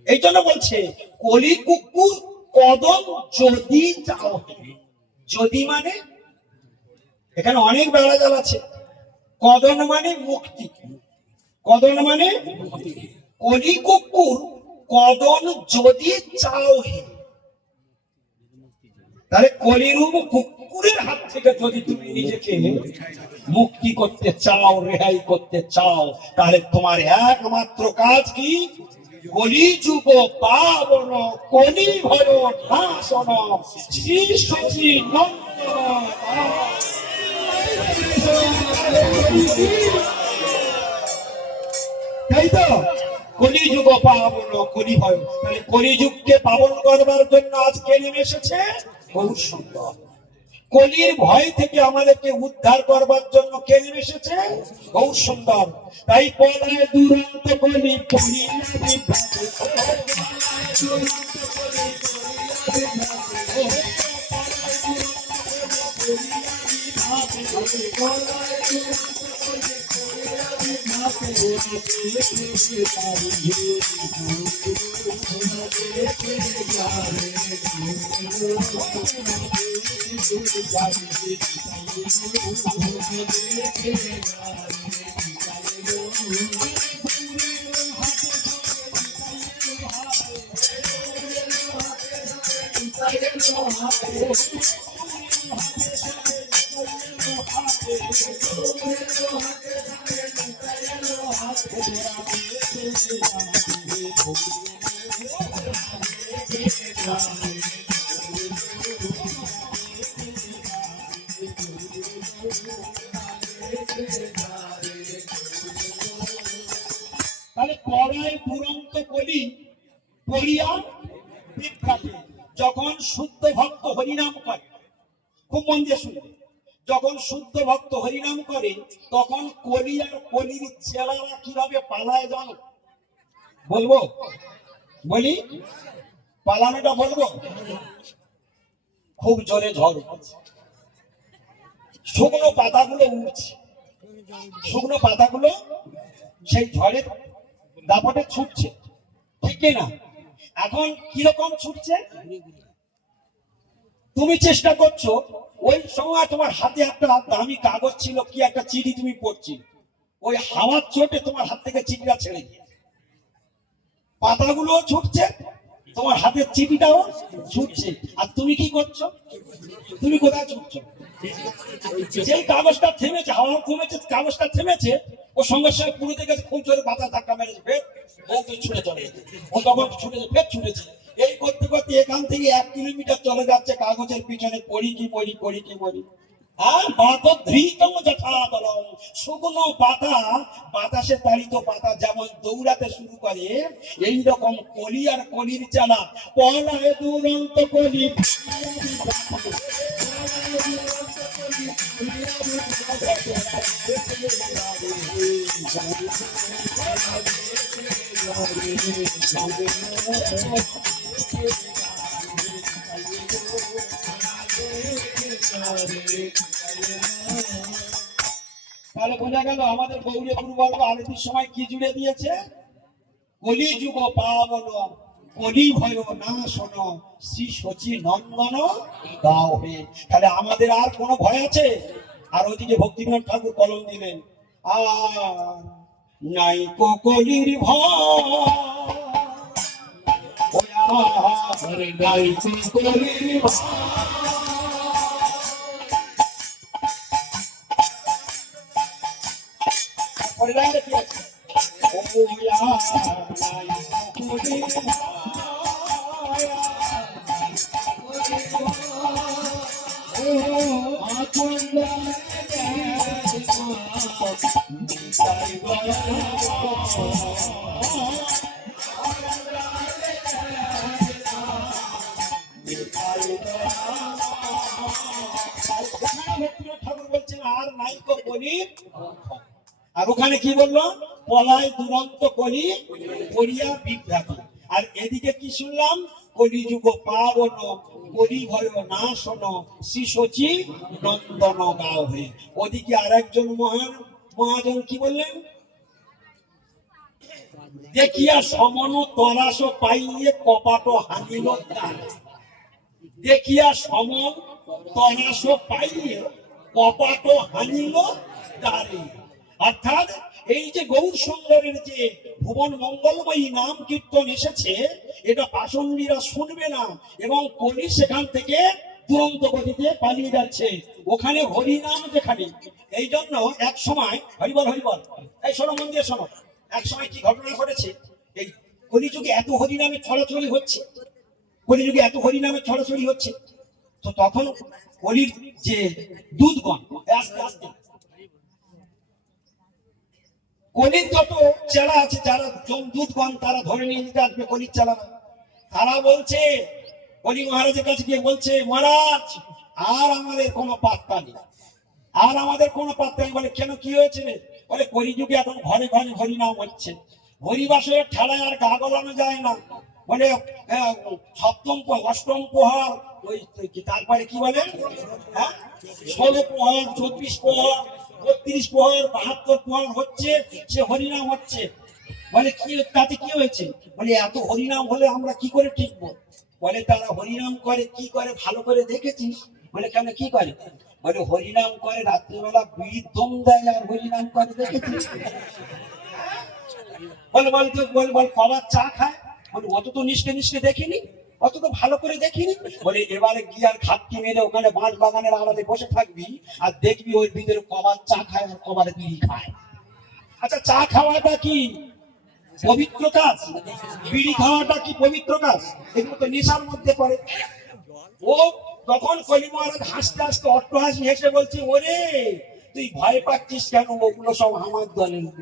এই জন্য বলছে কলি কুকুর কদম যদি চাও। যদি মানে এখানে অনেক বেড়াজাল আছে। কদম মানে মুক্তি, কদম মানে কলি কুকুর কদম যদি চাও হে। তাহলে কলিরূপ কুকুরের হাত থেকে যদি তুমি নিজেকে মুক্তি করতে চাও, রেহাই করতে চাও, তাহলে তোমার একমাত্র কাজ কি? কলিযুগ পাবন কলি ভয় নাশন শ্রী সচিদানন্দ। তাই তো কলিযুগ পাবন কলি ভয়। তাহলে কলিযুগকে পাবন করবার জন্য আজকে নেমে এসেছে। বহু সুন্দর। কলির ভয় থেকে আমাদেরকে উদ্ধার করবার জন্য কে নেমে এসেছে? বহু সুন্দর। তাই পলায় দুরন্ত কলি কলি তাহলে পলায় দুরন্ত কলি বলিয়া বিখ্যাত। যখন শুদ্ধ ভক্ত হরিনাম করে, খুব মন দিয়ে শুনবে, যখন শুদ্ধ ভক্ত হরিনাম করে তখন কলি আর কলির চেলারা কিভাবে পালায় জানো? বলবো? বলি পালানোটা বলবো? খুব জোরে ঝড় হচ্ছে, শুকনো পাতাগুলো উঠছে, শুকনো পাতাগুলো সেই ঝড়ের দাপটে ছুটছে, ঠিক না? এখন কিরকম ছুটছে? তুমি চেষ্টা করছো, ওই সময় তোমার হাতে একটা দামি কাগজ ছিল, কি একটা চিঠি তুমি পড়ছি, ওই হাওয়ার চোটে তোমার হাত থেকে চিঠিটা ছেড়ে গিয়ে পাতাগুলো ছুটছে, তোমার হাতের চিঠিটাও ছুটছে, আর তুমি কি করছো? তুমি কোথায় ছুটছো? যেই কাগজটা থেমেছে, হাওয়া কমেছে, কাগজটা থেমেছে, ও সঙ্গে সঙ্গে পুরো থেকে খুব জোরে বাতাস ধাক্কা মেরেছে, ফের ও ছুটে চলে, ও তখন ছুটেছে, ফের ছুটেছে। এই করতে করতে এখান থেকে 1 কিলোমিটার চলে যাচ্ছে কাগজের পিছনে, পড়ি কি পড়ি। আর পাতা ধৃতম যথাদলম, শুকনো পাতা, বাতাসে তাড়িত পাতা যেমন দৌড়াতে শুরু করে, এই রকম কলি আর কলির চালা পলায় দুরন্ত কলি তাহলে বোঝা গেল আমাদের গৌরী গুরুবর্গ আরতির সময় কি জুড়ে দিয়েছে? কলি যুগ পাবন কলি ভয় না শোনো শ্রী শচী নন্দন গাও হে। তাহলে আমাদের আর কোনো ভয় আছে? আর ওইদিকে ভক্তিবিনোদ ঠাকুর কলম দিলেন, আর নাই কো কলির ভয়, নাই কো কলির ভয়। পরে লাইনটা কি আছে? ও নাই কলির ভয়, ঠাকুর বলছেন আর নাই কো কলির। আর ওখানে কি বললো? পলায় দুরন্ত কলি করিয়া বিভ্রাতি। আর এদিকে কি শুনলাম? কলিযুগ পাবন কলি ভয় না শোনো শ্রী শচী নন্দন গাও হে। ওদিকে আর একজন মহাজন কি বললেন? দেখিয়া সমন তরাস পাইয়ে কপাট হানিল দ্বার। দেখিয়া সমন তরাস পাইয়ে কপাট হানিল দ্বারে। অর্থাৎ এই যে গৌর সুন্দরের যে ভুবন মঙ্গলময়ী নাম কীর্তন এসেছে, এটা পাষণ্ডীরা শুনবে না এবং কলি সেখান থেকে দুরন্ত গতিতে পালিয়ে যাচ্ছে। ওখানে হরিনাম যেখানে, এই জন্য এক সময় হরিবল হরিবল, এই শোনো মন দিয়ে শোনো, এক সময় কি ঘটনা ঘটেছে? এই কলিযুগে এত হরিনামে ছড়াছড়ি হচ্ছে, কলিযুগে এত হরিনামে ছড়াছড়ি হচ্ছে, তো তখন কলির যে দূতগণ আস্তে আস্তে কলির যত চেলা আছে, যারা দূতগণ তারা ধরে নিয়ে যেতে আসবে কলির চেলারা। তারা বলছে, কলি মহারাজের কাছে গিয়ে বলছে, মহারাজ আর আমাদের কোনো পাত্তা নেই, আর আমাদের কোনো পাত্তা নেই। বলে কেন, কি হয়েছে? বলে কলিযুগে এখন ঘরে ঘরে হরিনাম হচ্ছে, হরিবাসের ঠেলায় আর গা গলানো যায় না। বলে সপ্তম অষ্টম প্রহর, ওই তারপরে কি বলে, হ্যাঁ 16 প্রহর, 24 প্রহর, 32 প্রহর, 72 প্রহর হচ্ছে, সে হরিনাম হচ্ছে। বলে কি, তাতে কি হয়েছে? বলে এত হরিনাম হলে আমরা কি করে টিকবো? বলে তারা হরিনাম করে কি করে ভালো করে দেখেছিস? বলে কেন, কি করে? বলে হরিনাম করে রাত্রিবেলা বিড়ির দম দেয় আর হরিনাম করে দেখেছিস? বলে বল কবার চা খায়? বলে অত তো নিষ্ঠে নিষ্ঠে দেখিনি, অত তো ভালো করে দেখিনি। বলে এবারে গিয়ে আর খাপটি মেরে ওখানে বাঁশ বাগানের আড়ালে বসে থাকবি আর দেখবি ওই ভিতরে কবার চা খায় আর কবার বিড়ি খায়। আচ্ছা, চা খাওয়াটা কি পবিত্র কাজ? বিড়ি খাওয়াটা কি পবিত্র কাজ? এগুলো তো নেশার মধ্যে পড়ে। ও তখন কলি মহারাজ হাসতে হাসতে অট্টহাসি হেসে বলছে, ওরে তুই ভয় পাচ্ছিস কেন? ওগুলো সব আমার দলের লোক,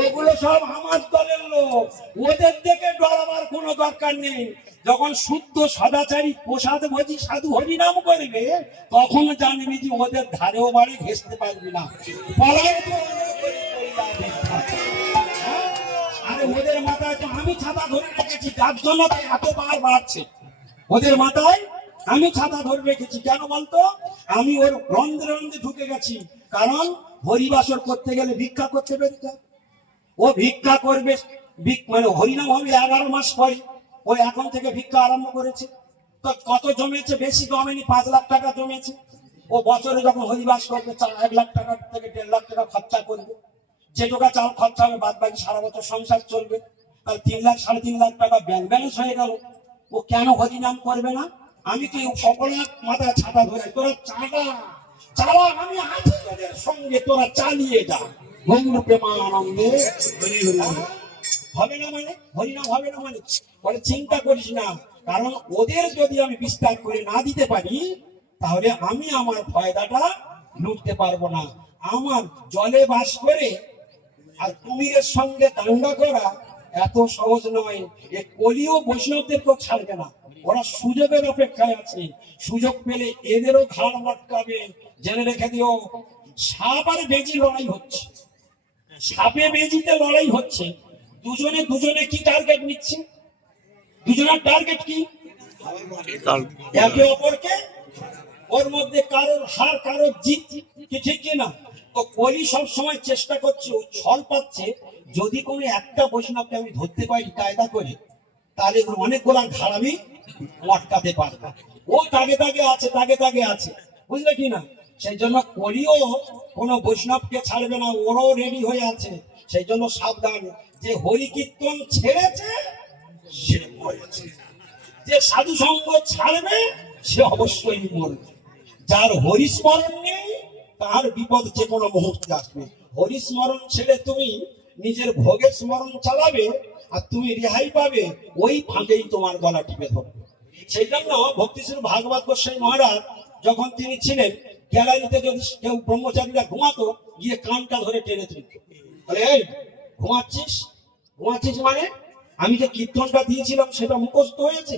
ওগুলো সব আমার দলের লোক, ওদের দেখে ডরাবার কোনো দরকার নেই। যখন শুদ্ধ সদাচারী প্রসাদ ভোজি সাধু হরিনাম করবে, তখন জানবি যে ওদের ধারেও বাড়ি ঘেঁষতে পারবি না। আরে ওদের মাথায় তো আমি ছাতা ধরে রেখেছি, যার জন্য এতবার বাড়ছে। ওদের মাথায় আমি ছাতা ধরে রেখেছি, কেন বলতো? আমি ওর রন্ধে রন্ধে ঢুকে গেছি। কারণ হরিবাসর করতে গেলে ভিক্ষা করতে পেরেছে, ও ভিক্ষা করবে, মানে হরিনাম হবে 11 মাস পরে, ও এখন থেকে ভিক্ষা আরম্ভ করেছে। তো কত জমেছে? বেশি জমেনি, 5 লাখ টাকা জমেছে। ও বছরে যখন হরিবাস করবে 1 লাখ টাকা থেকে 1.5 লাখ টাকা খরচা করবে। যে টাকা চাল খরচা হবে বাদ বাকি সারা বছর সংসার চলবে, তাহলে 3 লাখ 3.5 লাখ টাকা ব্যাংক ব্যালেন্স হয়ে গেল। ও কেন হরিনাম করবে না? আমি তো সকলের মাথায় ছাতা ধরে, তোরা চালা, আমি আছি তোদের সঙ্গে, তোরা চালিয়ে যা, গৌর প্রেমানন্দে হবে না মানে, হরিনাম হবে না মানে। বলে চিন্তা করিস না, কারণ ওদের যদি আমি বিস্তার করে না দিতে পারি, তাহলে আমি আমার ফায়দাটা লুটতে পারবো না। আমার জলে বাস করে আর কুমিরের সঙ্গে দাঙ্গা করা এত সহজ নয়। এ কলিও বৈষ্ণবদেরকেও ছাড়বে না, ওরা সুযোগের অপেক্ষায় আছে। সুযোগ পেলে এদেরও ঘাড় মটকাবে। জেনে রেখে দিও, সাপ আর বেজি লড়াই হচ্ছে, সাপে বেজিতে লড়াই হচ্ছে। দুজনে দুজনে কি টার্গেট নিচ্ছে? দুজনের টার্গেট কি? একে অপরকে, ওর মধ্যে কারোর হার কারোর জিত, কি ঠিক কিনা? তো কলি সব সময় চেষ্টা করছে, ও ছল পাচ্ছে, যদি কোনো একটা বৈষ্ণবকে আমি ধরতে পারি কায়দা করে, তাহলে অনেকগুলো ঘাড় আমি মটকাতে পারবো। ও তাগে তাগে আছে, তাগে তাগে আছে, বুঝলে কি না? সেই জন্য কলিও কোনো বৈষ্ণবকে ছাড়বে না, ওরাও রেডি হয়ে আছে। সেই জন্য সাবধান, যে হরি কীর্তন ছেড়েছে সে মরেছে, যে সাধু সঙ্গ ছাড়বে সে অবশ্যই মরবে। যার হরিস্মরণ নেই তার বিপদ যে কোনো মুহূর্তে আসবে। হরিস্মরণ ছেড়ে তুমি নিজের ভোগের স্মরণ চালাবে আর তুমি রেহাই পাবে, ওই ফাঁকেই তোমার গলা টিপে ধরবে। সেই জন্য ভক্তিশ্রী ভাগবত গোস্বামী মহারাজ যখন তিনি ছিলেন, গ্যালারিতে যদি কেউ ব্রহ্মচারীরা ঘুমাতো, গিয়ে কানটা ধরে টেনে তুলতো, বলে এই ঘুমাচ্ছিস? ঘুমাচ্ছিস মানে আমি যে কীর্তনটা দিয়েছিলাম সেটা মুখস্থ হয়েছে?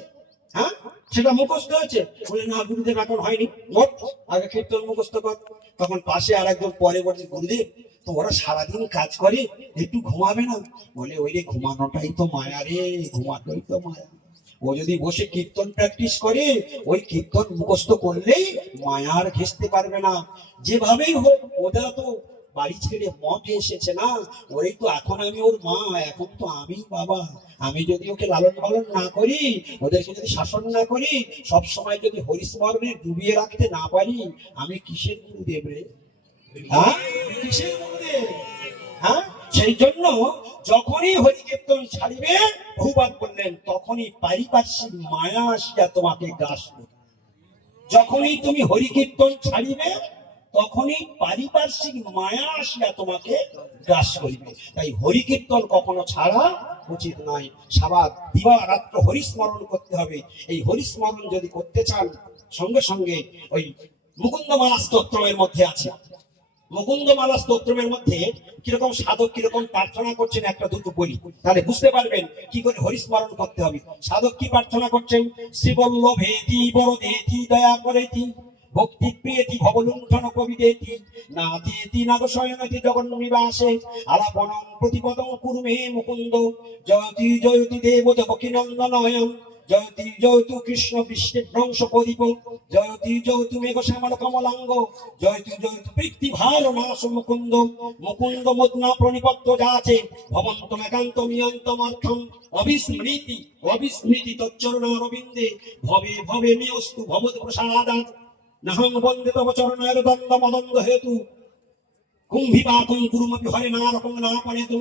হ্যাঁ, সেটা মুখস্থ হয়েছে? বলে না গুরুদেব, এখন হয়নি, মোট আগে কীর্তন মুখস্থ কর। তখন পাশে আর একজন পরে বলছে, গুরুদেব তো ওরা সারাদিন কাজ করে, একটু ঘুমাবে না? বলে ওই রে, ঘুমানোটাই তো মায়া রে, ঘুমানোই তো মায়া। ও যদি বসে কীর্তন প্র্যাকটিস করে, ওই কীর্তন মুখস্থ করলেই মায়ার ঘেঁষতে পারবে না। যেভাবেই হোক, ওটা তো বাড়ি ছেড়ে মঠে এসেছে না, ওই তো এখন আমি ওর মা, এখন তো আমি বাবা। আমি যদি ওকে লালন পালন না করি, ওদেরকে যদি শাসন না করি, সব সময় যদি হরিস্মরণে ডুবিয়ে রাখতে না পারি, আমি কিসের গুরুদেব রে? হ্যাঁ, কিসের গুরুদেব? হ্যাঁ, সেই জন্য যখনই হরি কীর্তন ছাড়িবে, ভূপাত বললেন, তখনই পারিপার্শ্বিক মায়া আসিয়া তোমাকে গ্রাস করবে। যখনই তুমি হরি কীর্তন ছাড়িবে, তখনই পারিপার্শ্বিক মায়া আসিয়া তোমাকে গ্রাস করিবে। তাই হরি কীর্তন কখনো ছাড়া উচিত নয়। সারা দিবা রাত্র হরিস্মরণ করতে হবে। এই হরিস্মরণ যদি করতে চান, সঙ্গে সঙ্গে ওই মুকুন্দমালা স্তোত্রের মধ্যে আছে, মুকুন্দমালা স্তোত্রের মধ্যে কিরকম সাধক কিরকম প্রার্থনা করছেন, একটা দুটো বলি, তাহলে বুঝতে পারবেন কি করে হরিস্মরণ করতে হবে। সাধক কি প্রার্থনা করছেন? শ্রীবল্লভেতি বরদেতি দয়া করেতি ভক্তি প্রিয়েতি ভবলুণ্ঠন কবিদেতি নাথেতি নাগশয়নতি জগন্নিবাসে আলাপনং প্রতিপদং কুরুমে মুকুন্দ জয়তি জয়তি দেব দেবকী নন্দনয়ন জয়তি জয়তু কৃষ্ণ বৃষ্টিভ্রংশ প্রদীপ জয়তি জয়তু মেঘ শ্যামল কমলাঙ্গ জয়তি জয়তু বৃত্তি ভার নাশ মুকুন্দ মুকুন্দ মুদ্রা প্রণিপত্য যা আছে ভবন্ত একান্ত নিয়ন্তম অর্থম অবিস্মৃতি অবিস্মৃতি তচ্চরণ অরবিন্দে ভবে ভবে মেয়স্তু ভবদ প্রসাদাৎ নাহং বন্দে তব চরণের দ্বন্দ্ব মদন্দ হেতু কুম্ভিপাকং কুরুমপি হরে নারকং না পণেতু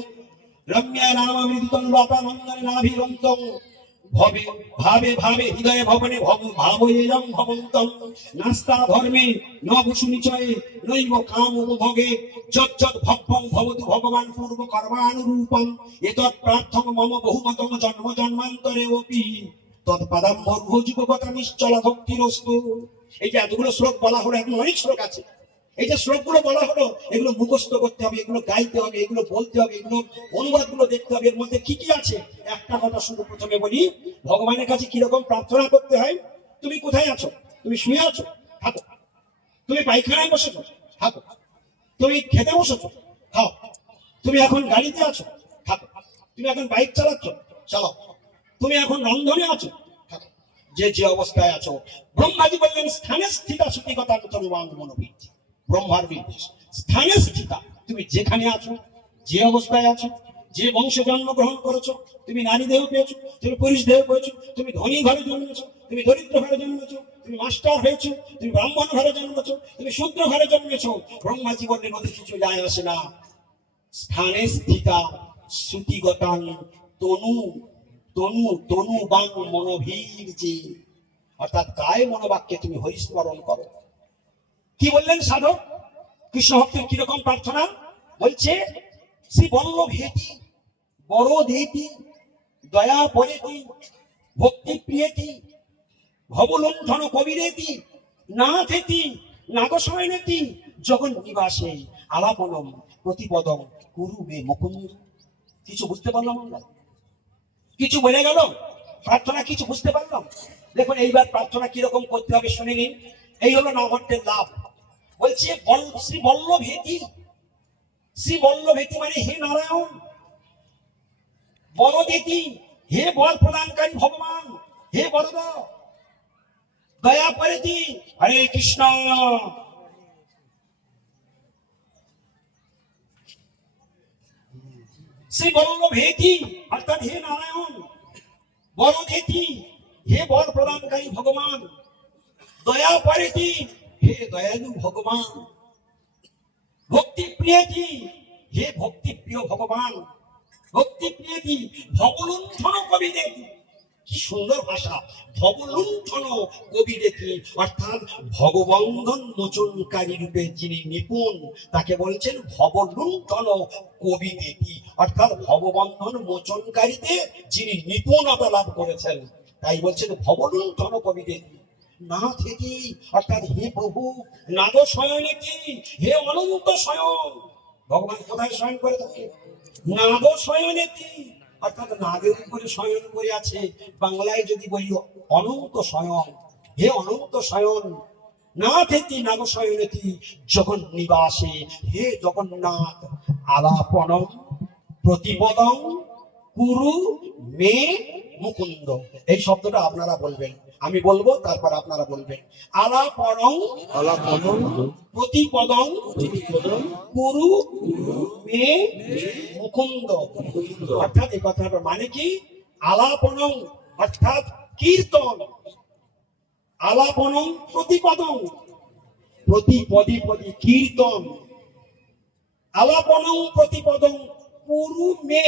রম্যা নাম মৃদুতং লতানন্দনে নাভিরন্তং ভবে ভাবে ভাবে হৃদয়ে ভবনে ভব ভাবয়েয়ং ভবন্তং নাস্তা ধর্মে ন বসু নিচয়ে নৈব কাম উপভোগে যৎ ভব্বং ভবতু ভগবান পূর্ব কর্মানুরূপং এতৎ প্রার্থং মম বহুমতম জন্ম জন্মান্তরে অপি তৎপদাম্বর ভোজগতা নিশ্চল ভক্তিরস্তু। এই যে এতগুলো শ্লোক বলা হলো, এখন অনেক শ্লোক আছে। এই যে শ্লোকগুলো বলা হলো, এগুলো মুখস্থ করতে হবে, এগুলো গাইতে হবে, এগুলো বলতে হবে, এগুলো অনুবাদগুলো দেখতে হবে, এর মধ্যে কি কি আছে। একটা কথা শুধু প্রথমে বলি, ভগবানের কাছে কিরকম প্রার্থনা করতে হয়। তুমি কোথায় আছো? তুমি শুয়ে আছো, থাকো। তুমি পায়খানায় বসেছো, থাকো। তুমি খেতে বসেছো, খাও। তুমি এখন গাড়িতে আছো, থাকো। তুমি এখন বাইক চালাচ্ছ, চালাও। তুমি এখন রন্ধনে আছো, থাকো। যে যে অবস্থায় আছো, ব্রহ্মাজি বললেন স্থানে স্থিতা সুতিকতা তনুবাং মনোবৃত্তি। ব্রহ্মার নির্দেশ, স্থানে স্থিতা, তুমি যেখানে আছো, যে অবস্থায় আছো, যে বংশে জন্মগ্রহণ করেছো, তুমি নারী দেহ পেয়েছো, তুমি পুরুষ দেহ পেয়েছো, তুমি ধনী ঘরে জন্মেছো, তুমি দরিদ্র ঘরে জন্মেছো, তুমি মাস্টার হয়েছো, তুমি ব্রাহ্মণ ঘরে জন্মেছো, তুমি শূদ্র ঘরে জন্মেছো, ব্রহ্মাজি বললেন ওদের কিছু যায় আসে না। স্থানে স্থিতা শ্রুতিগতাং তনু তনু তনু বাং মনোভীর যে, অর্থাৎ কায় মনোবাক্যে তুমি হরিস্মরণ করো। কি বললেন সাধক? কৃষ্ণ ভক্তের কিরকম প্রার্থনা বলছে? শ্রী বল্লভ হেতি বড় দেতি দয়া পরেতি ভক্তি প্রিয়েতি ভবলুণ্ঠন কবিরেতি নাথেতি নাগশয়নেতি জগন নিবাসে আলাপনম প্রতিপদম কুরু মে মুকুন্দ। কিছু বুঝতে পারলাম আমরা? কিছু বলে গেল? প্রার্থনা কিছু বুঝতে পারলাম? দেখুন এইবার প্রার্থনা কিরকম করতে হবে শুনে নিন। এই হলো নগরটের লাভ। বলছে শ্রী বল্লভেতি। শ্রী বল্লভেতি মানে হে নারায়ণ। বরদেতি, হে বর প্রদানকারী ভগবান, হে বরদ। দয়া পরেতি, হরে কৃষ্ণ। শ্রী বল্লভেতি অর্থাৎ হে নারায়ণ। বরদেতি, হে বর প্রদানকারী ভগবান। দয়া পরেতি, হে দয়ালু ভগবান। ভক্তি প্রিয়তি, হে ভক্তি প্রিয় ভগবান। ভক্তি প্রিয়তি, ভবলুণ্ঠন কবিদেতি। কি সুন্দর ভাষা! ভবলুণ্ঠন কবিদেতি অর্থাৎ ভগবন্ধন মোচনকারী রূপে যিনি নিপুণ, তাকে বলছেন ভবলুণ্ঠন কবিদেতি অর্থাৎ ভববন্ধন মোচনকারীতে যিনি নিপুণতা লাভ করেছেন, তাই বলছেন ভবলুণ্ঠন কবিদেতি। নাথেতি অর্থাৎ হে প্রভু। নাদ শয়নেতি, হে অনন্ত শয়ন। ভগবান কোথায় শয়ন করে থাকে? নাদ শয়নেতি অর্থাৎ নাদের উপরে শয়ন করে আছে। বাংলায় যদি বলি অনন্ত শয়ন, হে অনন্ত শয়ন। নাথেতি নাদ শয়নেতি জগন নিবাসে, হে জগন্নাথ। আলাপনম প্রতিপদম কুরু মে মুকুন্দ। এই শব্দটা আপনারা বলবেন, আমি বলবো তারপর আপনারা বলবেন। আলাপনম প্রতিপদম কুরু মে মুকুন্দ। অর্থাৎ এই কথাটার মানে কি? আলাপনম অর্থাৎ কীর্তন। আলাপনম প্রতিপদম, প্রতি পদে পদে কীর্তন। আলাপনম প্রতিপদম কুরু মে,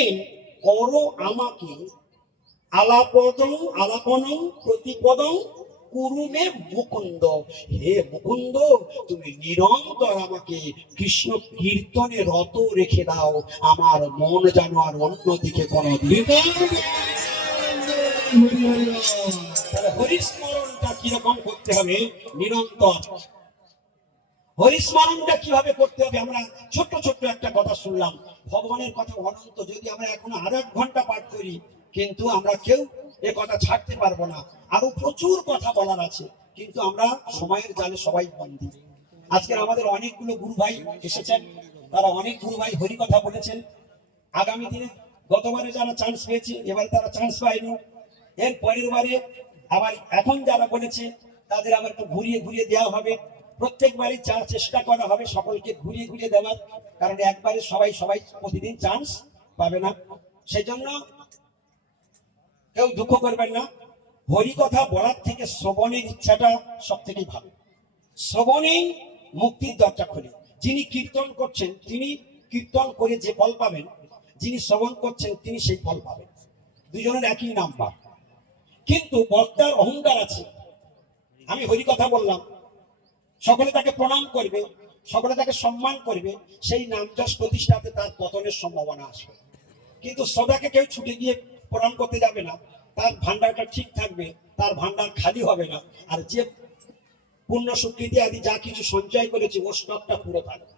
করো আমাকে। আলাপনম প্রতিপদম কুরু মে মুকুন্দ। হে মুকুন্দ, তুমি নিরন্তর আমাকে কৃষ্ণ কীর্তনে রত রেখে দাও। আমার মন যেন আর অন্যদিকে কোনো দিকে। হরিস্মরণটা কিরকম করতে হবে? নিরন্তর। হরিস্মরণটা কিভাবে করতে হবে? আমরা ছোট্ট ছোট্ট একটা কথা শুনলাম। ভগবানের কথা অনন্ত, যদি আমরা এখন আর 1 ঘন্টা পাঠ করি, কিন্তু আমরা কেউ এ কথা ছাড়তে পারবো না। আরো প্রচুর কথা বলার আছে, কিন্তু আমরা সময়ের জালে সবাই বন্দী। আজকে আমাদের অনেকগুলো গুরু ভাই এসেছেন, তারা অনেক গুরু ভাই হরি কথা বলেছেন। আগামী দিনে গতবারে যারা চান্স পেয়েছে, এবারে তারা চান্স পায়নি। এর পরের বারে আবার এখন যারা বলেছে তাদের আবার একটু ঘুরিয়ে ঘুরিয়ে দেওয়া হবে। প্রত্যেকবারই চেষ্টা করা হবে সকলকে ঘুরিয়ে ঘুরিয়ে দেওয়ার, কারণ একবারে সবাই প্রতিদিন চান্স পাবে না। সেই জন্য কেউ দুঃখ করবেন না। হরি কথা বলার থেকে শ্রবণের ইচ্ছাটা সব থেকে ভালো। শ্রবণেই মুক্তির দরজা খোলে। যিনি কীর্তন করছেন তিনি কীর্তন করে যে ফল পাবেন, যিনি শ্রবণ করছেন তিনি সেই ফল পাবেন। দুজনের একই নাম্বার। কিন্তু বক্তার অহংকার আছে। আমি হরি কথা বললাম, সকলে তাকে প্রণাম করবে, সকলে তাকে সম্মান করবে, সেই নাম যশ প্রতিষ্ঠাতে তার পতনের সম্ভাবনা আসবে। কিন্তু সদাকে কেউ ছুটে গিয়ে প্রণাম করতে যাবে না, তার ভান্ডারটা ঠিক থাকবে, তার ভান্ডার খালি হবে না। আর যে পুণ্য স্বীকৃতি আদি যা কিছু সঞ্চয় করেছে ওর স্টকটা পুরো থাকবে।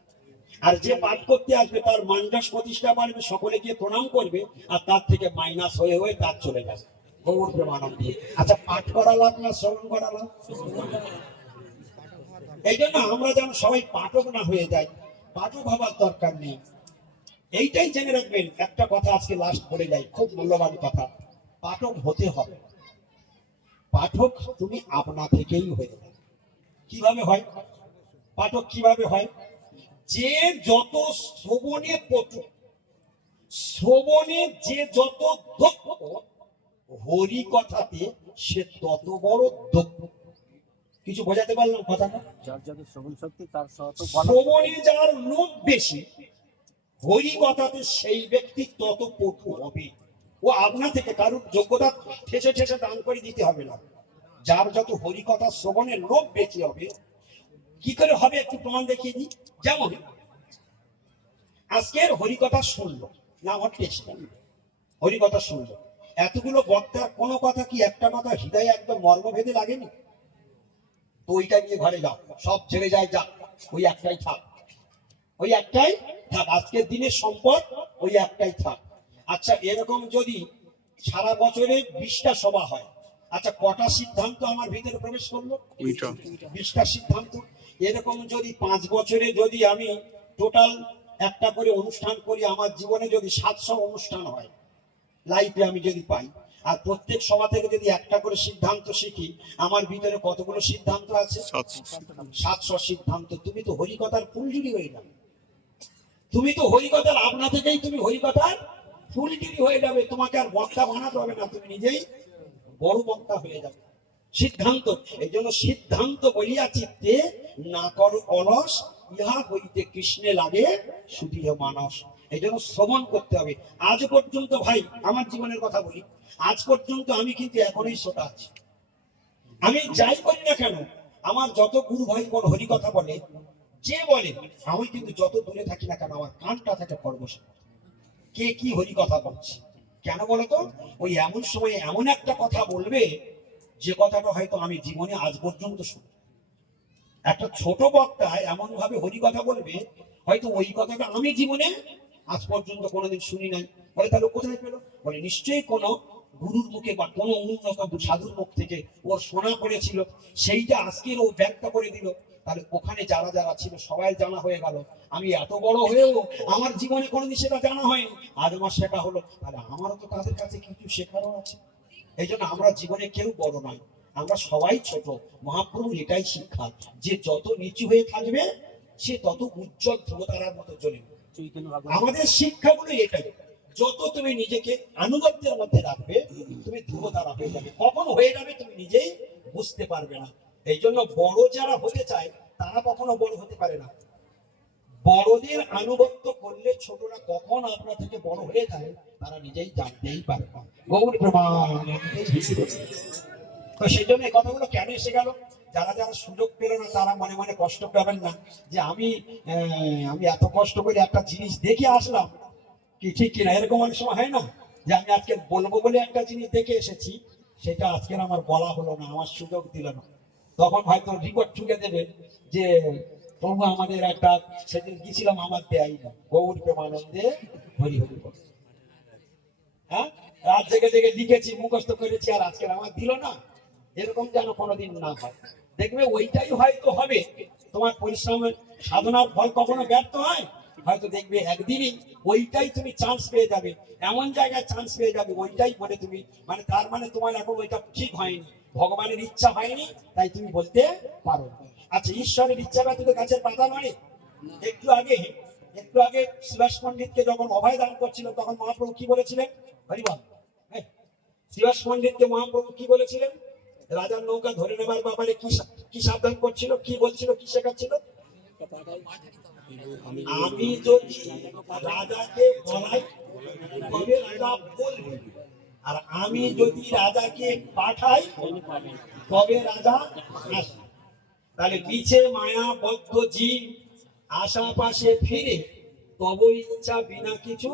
আর যে পাঠ করতে আসবে তার মানযশ প্রতিষ্ঠা বাড়বে, সকলে গিয়ে প্রণাম করবে, আর তার থেকে মাইনাস হয়ে হয়ে তার চলে যাবে। গৌর প্রেমানন্দ। আচ্ছা, পাঠ করা লাভ না শ্রবণ করা লাভ? এই জন্য আমরা যেন সবাই পাঠক না হয়ে যাই, পাঠক হবার দরকার নেই। এইটাই জেনে রাখবেন। একটা কথা আজকে লাস্ট বলে যাই, খুব মূল্যবান কথা। পাঠক হতে হবে। পাঠক তুমি আপনা থেকেই হয়ে যাবে। কিভাবে হয় পাঠক? কিভাবে হয়? যে যত শ্রবণে পটু, শ্রবণে যে যত দক্ষ, হরি কথাতে সে তত বড় দক্ষ। কিছু বোঝাতে পারলাম কথাটা? যার যাদের শ্রবণ শক্তি তার শ্রবণে যার লোভ বেশি, হরি কথাতে সেই ব্যক্তি তত পটু হবে। ও আপনা থেকে কারোর যোগ্যতা ঠেসে ঠেসে দান করে দিতে হবে না। যার যত হরি কথা শ্রবণের লোভ বেশি হবে। কি করে হবে একটু প্রমাণ দেখিয়ে দিই। যেমন আজকের হরিকথা শুনলো না, আমার টেস্ট হরিকথা শুনলো, এতগুলো বক্তার কোনো কথা কি একটা কথা হৃদয়ে একদম মর্মভেদে লাগেনি? তো ওইটা নিয়ে ঘরে যাও, সব ছেড়ে যায়, যাক ওই একটাই থাক, ওই একটাই থাক। আজকের দিনের সম্পদ ওই একটাই থাক। আচ্ছা, এরকম যদি সারা বছরে 20টা সভা হয়। আচ্ছা, কটা সিদ্ধান্ত আমার ভিতরে প্রবেশ করলো? 20টা সিদ্ধান্ত। এরকম যদি 5 বছরে যদি আমি টোটাল একটা করে অনুষ্ঠান করি, আমার জীবনে যদি 700 অনুষ্ঠান হয় লাইফে আমি যদি পাই, আর প্রত্যেক সভা থেকে যদি একটা করে সিদ্ধান্ত শিখি, আমার ভিতরে কতগুলো সিদ্ধান্ত আছে? 700 সিদ্ধান্ত। তুমি তো হরিকথার ফুলঝুরি হয়ে যাবে। তুমি তো হরিকথার আপনা থেকেই তুমি হরিকথার ফুলঝুরি হয়ে যাবে। তোমাকে আর বক্তা বানাতে হবে না, তুমি নিজেই বড় বক্তা হয়ে যাবে। সিদ্ধান্ত, এই জন্য সিদ্ধান্ত বলিয়া চিত্তে না কর অলস, ইহা হইতে কৃষ্ণে লাগে সুদৃঢ় মানস। এই জন্য শ্রবণ করতে হবে। আজ পর্যন্ত ভাই, আমার জীবনের কথা বলি, আজ পর্যন্ত আমি কিন্তু এখনই শ্রোতা আছি। আমি যাই করি না কেন, আমার যত গুরু ভাই বোন হরি কথা বলে, যে বলে, আমি কিন্তু যত দূরে থাকি না কেন, আমার কানটা থাকে পরবশ কে কি হরি কথা বলছে। কেন বলতো? ওই এমন সময় এমন একটা কথা বলবে, যে কথাটা হয়তো আমি জীবনে আজ পর্যন্ত শুনি। একটা ছোট বক্তা এমন ভাবে হরি কথা বলবে, হয়তো ওই কথাটা আমি জীবনে আজ পর্যন্ত কোনোদিন শুনি নাই। বলে তাহলে কোথায় পেলো? বলে নিশ্চয়ই কোনো গুরুর মুখে বা কোনো উন্নত সাধুর মুখ থেকে ওর শোনা পড়েছিল, সেইটা আজকের ও ব্যাখ্যা করে দিল। তাহলে ওখানে যারা যারা ছিল সবাই জানা হয়ে গেল। আমি এত বড় হয়েও আমার জীবনে কোনোদিন সেটা জানা হয়নি, আজ আমার শেখা হলো। তাহলে আমারও তো তাদের কাছে কিছু শেখারও আছে। এই জন্য আমরা জীবনে কেউ বড় নয়, আমরা সবাই ছোট। মহাপ্রভুর এটাই শিক্ষা, যে যত নিচু হয়ে থাকবে সে তত উজ্জ্বল ধ্রুবতারার মতো জ্বলবে। আমাদের শিক্ষাগুলো এটাই, যত তুমি নিজেকে আনুগত্যের মধ্যে রাখবে, তুমি ধ্রুবতারা হয়ে যাবে। কখন হয়ে যাবে তুমি নিজেই বুঝতে পারবে না। এই জন্য বড় যারা হতে চায় তারা কখনো বড় হতে পারে না। বড়দের আনুগত্য করলে ছোটরা কখন আপনা থেকে বড় হয়ে যায় তারা নিজেই জানতেই পারে না। গৌর প্রেমানন্দে। তো সেই জন্য এই কথাগুলো কেন এসে গেল? যারা যারা সুযোগ পেল না তারা মনে মনে কষ্ট পাবেন না, যে আমি এত কষ্ট করে একটা জিনিস দেখে আসলাম, কি ঠিক কিনা? এরকম অনেক সময় হয় না, যে আমি আজকে বলবো বলে একটা জিনিস দেখে এসেছি, সেটা আজকের আমার বলা হলো না, আমার সুযোগ দিল না। তখন হয়তো রিপোর্ট ঠুকে দেবে যে প্রভু আমাদের একটা সেদিন গিয়েছিলাম, আমার দেয় না। গৌর প্রেমানন্দে হরি হরি বল। হ্যাঁ, রাত জেগে জেগে লিখেছি, মুখস্থ করেছি, আর আজকের আমার দিল না। এরকম যেন কোনোদিন না হয়। দেখবে ওইটাই হয়তো হবে তোমার পরিশ্রমের সাধনার ফল। কখনো ব্যর্থ হয়, হয়তো দেখবে একদিনই ওইটাই তুমি চান্স পেয়ে যাবে, এমন জায়গায় চান্স পেয়ে যাবে, ওইটাই বলে তুমি, মানে তার মানে তোমার এখন ওইটা ঠিক হয়নি, ভগবানের ইচ্ছা হয়নি, তাই তুমি বলতে পারো। আচ্ছা, ঈশ্বরের ইচ্ছা ব্যতীত গাছের পাতা নয়। একটু আগে সুভাষ পণ্ডিতকে যখন অভয় দান করছিল, তখন মহাপ্রভু কি বলেছিলেন? হরিবল। সুভাষ পণ্ডিতকে মহাপ্রভু কি বলেছিলেন? রাজার নৌকা ধরে নেবার ব্যাপারে কি সাবধান করছিল, কি বলছিল, কি শেখাচ্ছিল? আমি যদি রাজাকে বলাই তবে রাজা বলবে, আর আমি যদি রাজাকে পাঠাই তবে রাজা আসবে। তাহলে মিছে মায়া বদ্ধ জীব আশা পাশে ফিরে, তব ইচ্ছা বিনা কিছু।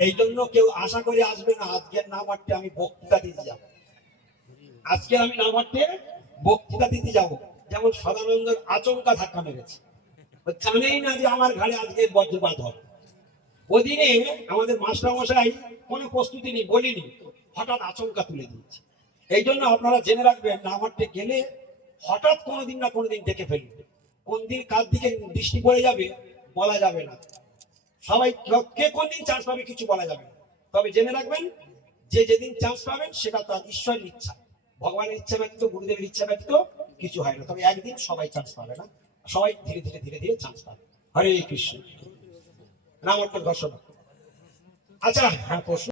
এই জন্য কেউ আশা করে আসবে না আজকের নামাটে আমি বক্তৃতা দিতে যাব। আজকে আমি নামাটে বক্তৃতা দিতে যাব। যেমন সদানন্দের আচমকা ধাক্কা মেরেছে, জানেই না যে আমার ঘাড়ে আজকে বজ্রপাত হবে। ওদিনে আমাদের মাস্টারমশাই কোনো প্রস্তুতি নেই, বলিনি, হঠাৎ আচমকা তুলে দিয়েছে। এই জন্য আপনারা জেনে রাখবেন, নামাটে গেলে হঠাৎ কোনোদিন না কোনোদিন দেখে ফেলবে। কোন দিন কার দিকে দৃষ্টি পড়ে যাবে বলা যাবে না। সবাই কে কোন দিন চান্স পাবে কিছু বলা যাবে না। তবে জেনে রাখবেন, যে যেদিন চান্স পাবেন সেটা তার ঈশ্বরের ইচ্ছা, ভগবানের ইচ্ছা ব্যতীত, গুরুদেবের ইচ্ছা ব্যতীত কিছু হয় না। তবে একদিন সবাই চান্স পাবে না, সবাই ধীরে ধীরে ধীরে ধীরে চান্স পাবে। হরে কৃষ্ণ। রাম দর্শন। আচ্ছা, হ্যাঁ, প্রশ্ন।